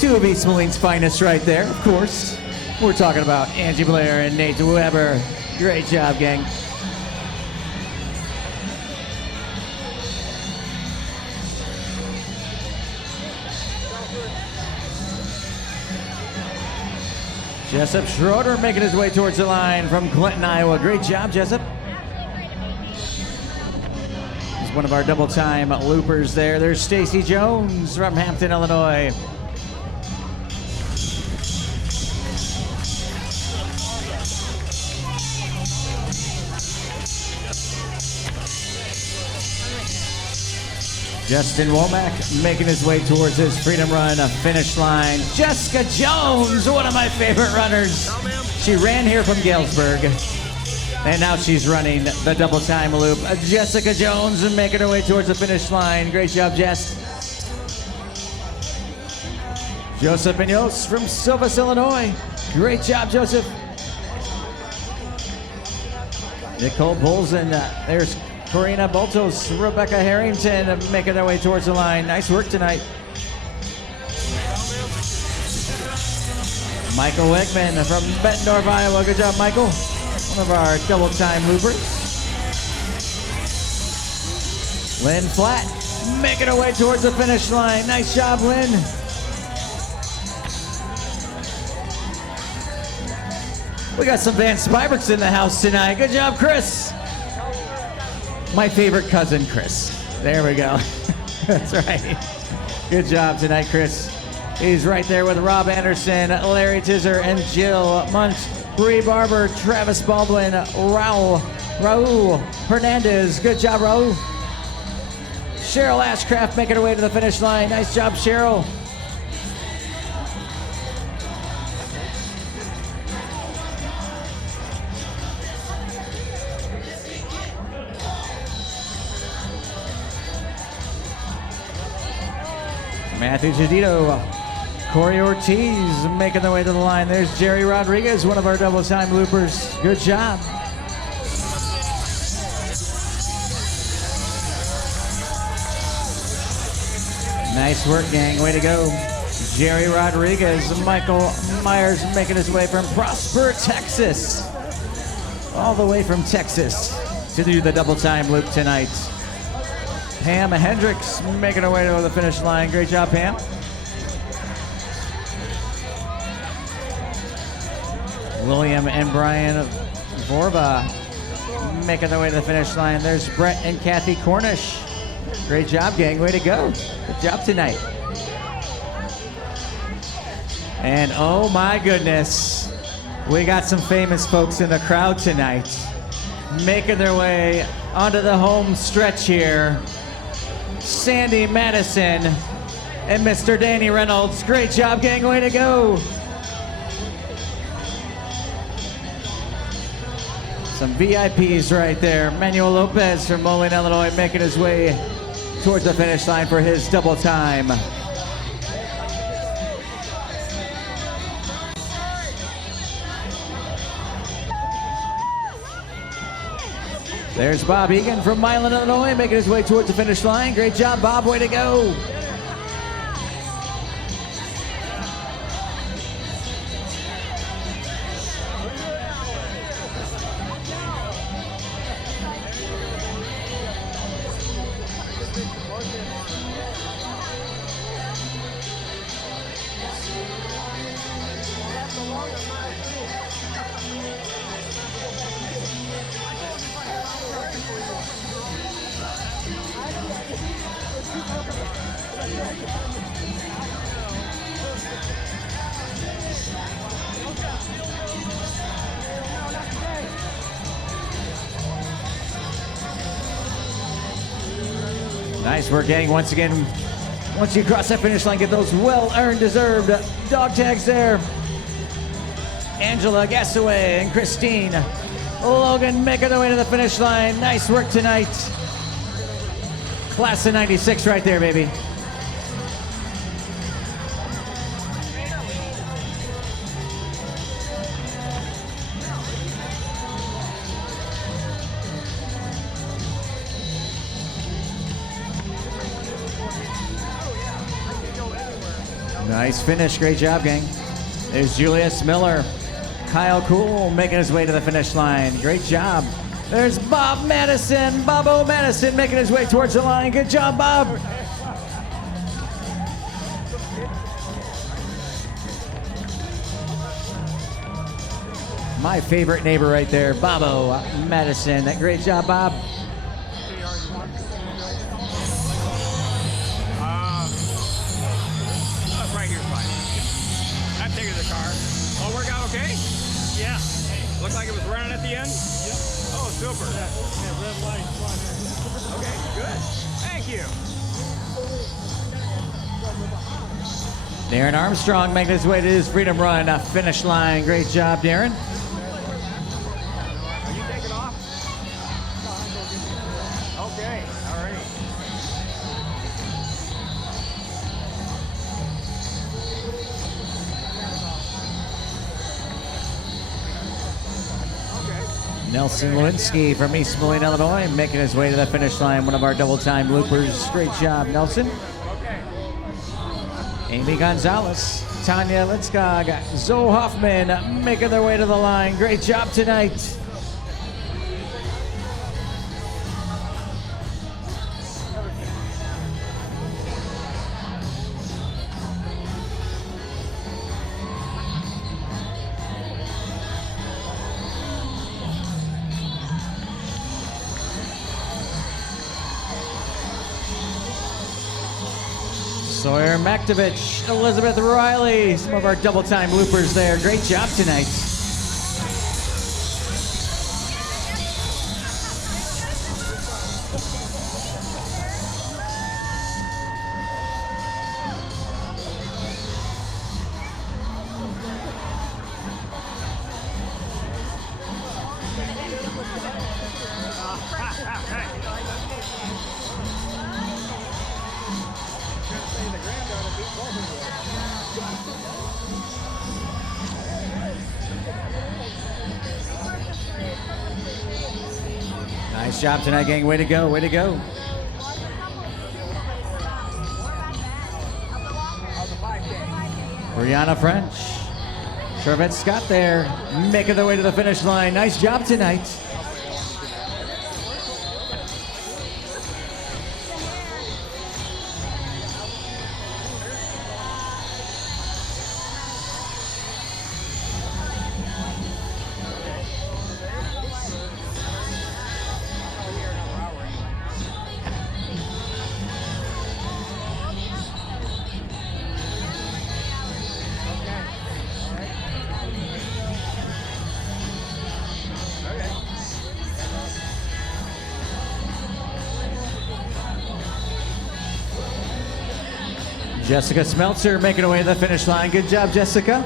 Two of East Moline's finest right there, of course. We're talking about Angie Blair and Nate Weber. Great job, gang. Jessup Schroeder making his way towards the line from Clinton, Iowa. Great job, Jessup. He's one of our double-time loopers there. There's Stacy Jones from Hampton, Illinois. Justin Womack making his way towards his Freedom Run finish line. Jessica Jones, one of my favorite runners. She ran here from Galesburg, and now she's running the double time loop. Jessica Jones making her way towards the finish line. Great job, Jess. Joseph Benos from Silvis, Illinois. Great job, Joseph. Nicole Bolzen, there's Corina Boltos, Rebecca Harrington making their way towards the line. Nice work tonight. Michael Wegman from Bettendorf, Iowa. Good job, Michael. One of our double-time loopers. Lynn Flatt making her way towards the finish line. Nice job, Lynn. We got some Van Spyberks in the house tonight. Good job, Chris. My favorite cousin, Chris. There we go. That's right. Good job tonight, Chris. He's right there with Rob Anderson, Larry Tizer, and Jill Munch. Bree Barber, Travis Baldwin, Raul Hernandez. Good job, Raul. Cheryl Ashcraft making her way to the finish line. Nice job, Cheryl. Matthew Giudito, Corey Ortiz making their way to the line. There's Jerry Rodriguez, one of our double-time loopers. Good job. Nice work, gang. Way to go. Jerry Rodriguez, Michael Myers making his way from Prosper, Texas. All the way from Texas to do the double-time loop tonight. Pam Hendricks making her way to the finish line. Great job, Pam. William and Brian Vorba making their way to the finish line. There's Brett and Kathy Cornish. Great job, gang. Way to go. Good job tonight. And oh my goodness, we got some famous folks in the crowd tonight making their way onto the home stretch here. Sandy Madison and Mr. Danny Reynolds. Great job, gang. Way to go. Some VIPs right there. Manuel Lopez from Moline, Illinois, making his way towards the finish line for his double time. There's Bob Egan from Milan, Illinois, making his way towards the finish line. Great job, Bob. Way to go. Nice work, gang. Once again, once you cross that finish line, get those well-earned, deserved dog tags there. Angela Gassaway and Christine Logan making their way to the finish line. Nice work tonight. Class of 96 right there, baby. Nice finish. Great job, gang. There's Julius Miller. Kyle Cool making his way to the finish line. Great job. There's Bob Madison. Bobo Madison making his way towards the line. Good job, Bob. My favorite neighbor right there, Bobo Madison. Great job, Bob. Right here's fine. I've taken the car. All work out okay? Yeah. Looked like it was running at the end? Yep. Oh, super. Yeah, red light. Okay, good. Thank you. Darren Armstrong making his way to his Freedom Run finish line. Great job, Darren. Are you taking off? Okay, all right. Nelson Lewinsky from East Moline, Illinois, making his way to the finish line. One of our double-time loopers. Great job, Nelson. Amy Gonzalez, Tanya Litskog, Zoe Hoffman making their way to the line. Great job tonight. Sawyer Maktovich, Elizabeth Riley, some of our double-time loopers there. Great job tonight. Nice job tonight, gang. Way to go, way to go. Brianna French, Charvette Scott there, making their way to the finish line. Nice job tonight. Jessica Smeltzer making her way to the finish line. Good job, Jessica.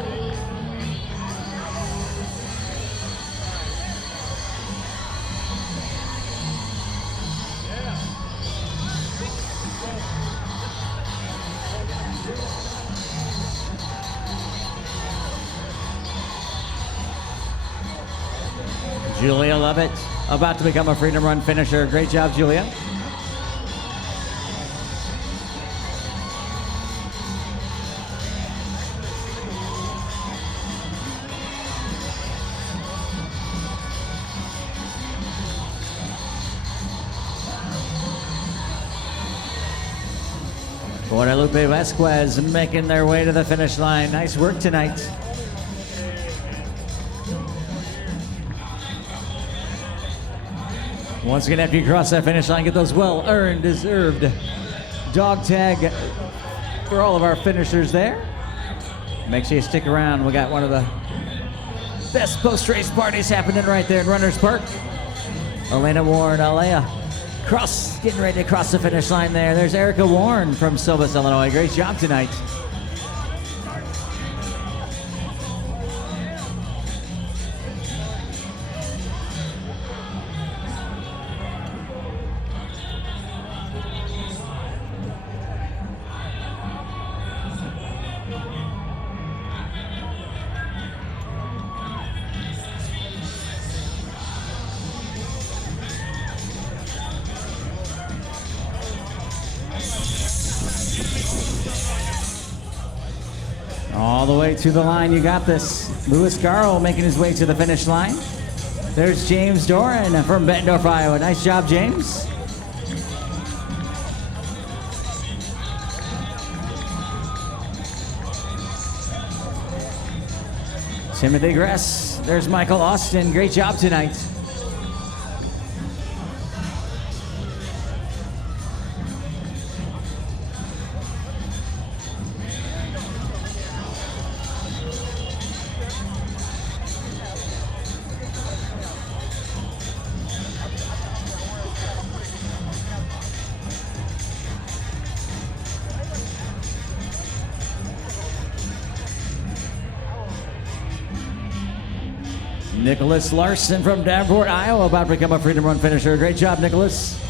Julia Lovett, about to become a Freedom Run finisher. Great job, Julia. Guadalupe Vasquez making their way to the finish line. Nice work tonight. Once again, after you cross that finish line, get those well-earned, deserved dog tag for all of our finishers there. Make sure you stick around. We got one of the best post-race parties happening right there in Runners Park. Elena Warren, Alea. Getting ready to cross the finish line there. There's Erica Warren from Silvis, Illinois. Great job tonight. All the way to the line, you got this. Louis Garrow making his way to the finish line. There's James Doran from Bettendorf, Iowa. Nice job, James. Timothy Gress. There's Michael Austin. Great job tonight. Nicholas Larson from Davenport, Iowa, about to become a Freedom Run finisher. Great job, Nicholas.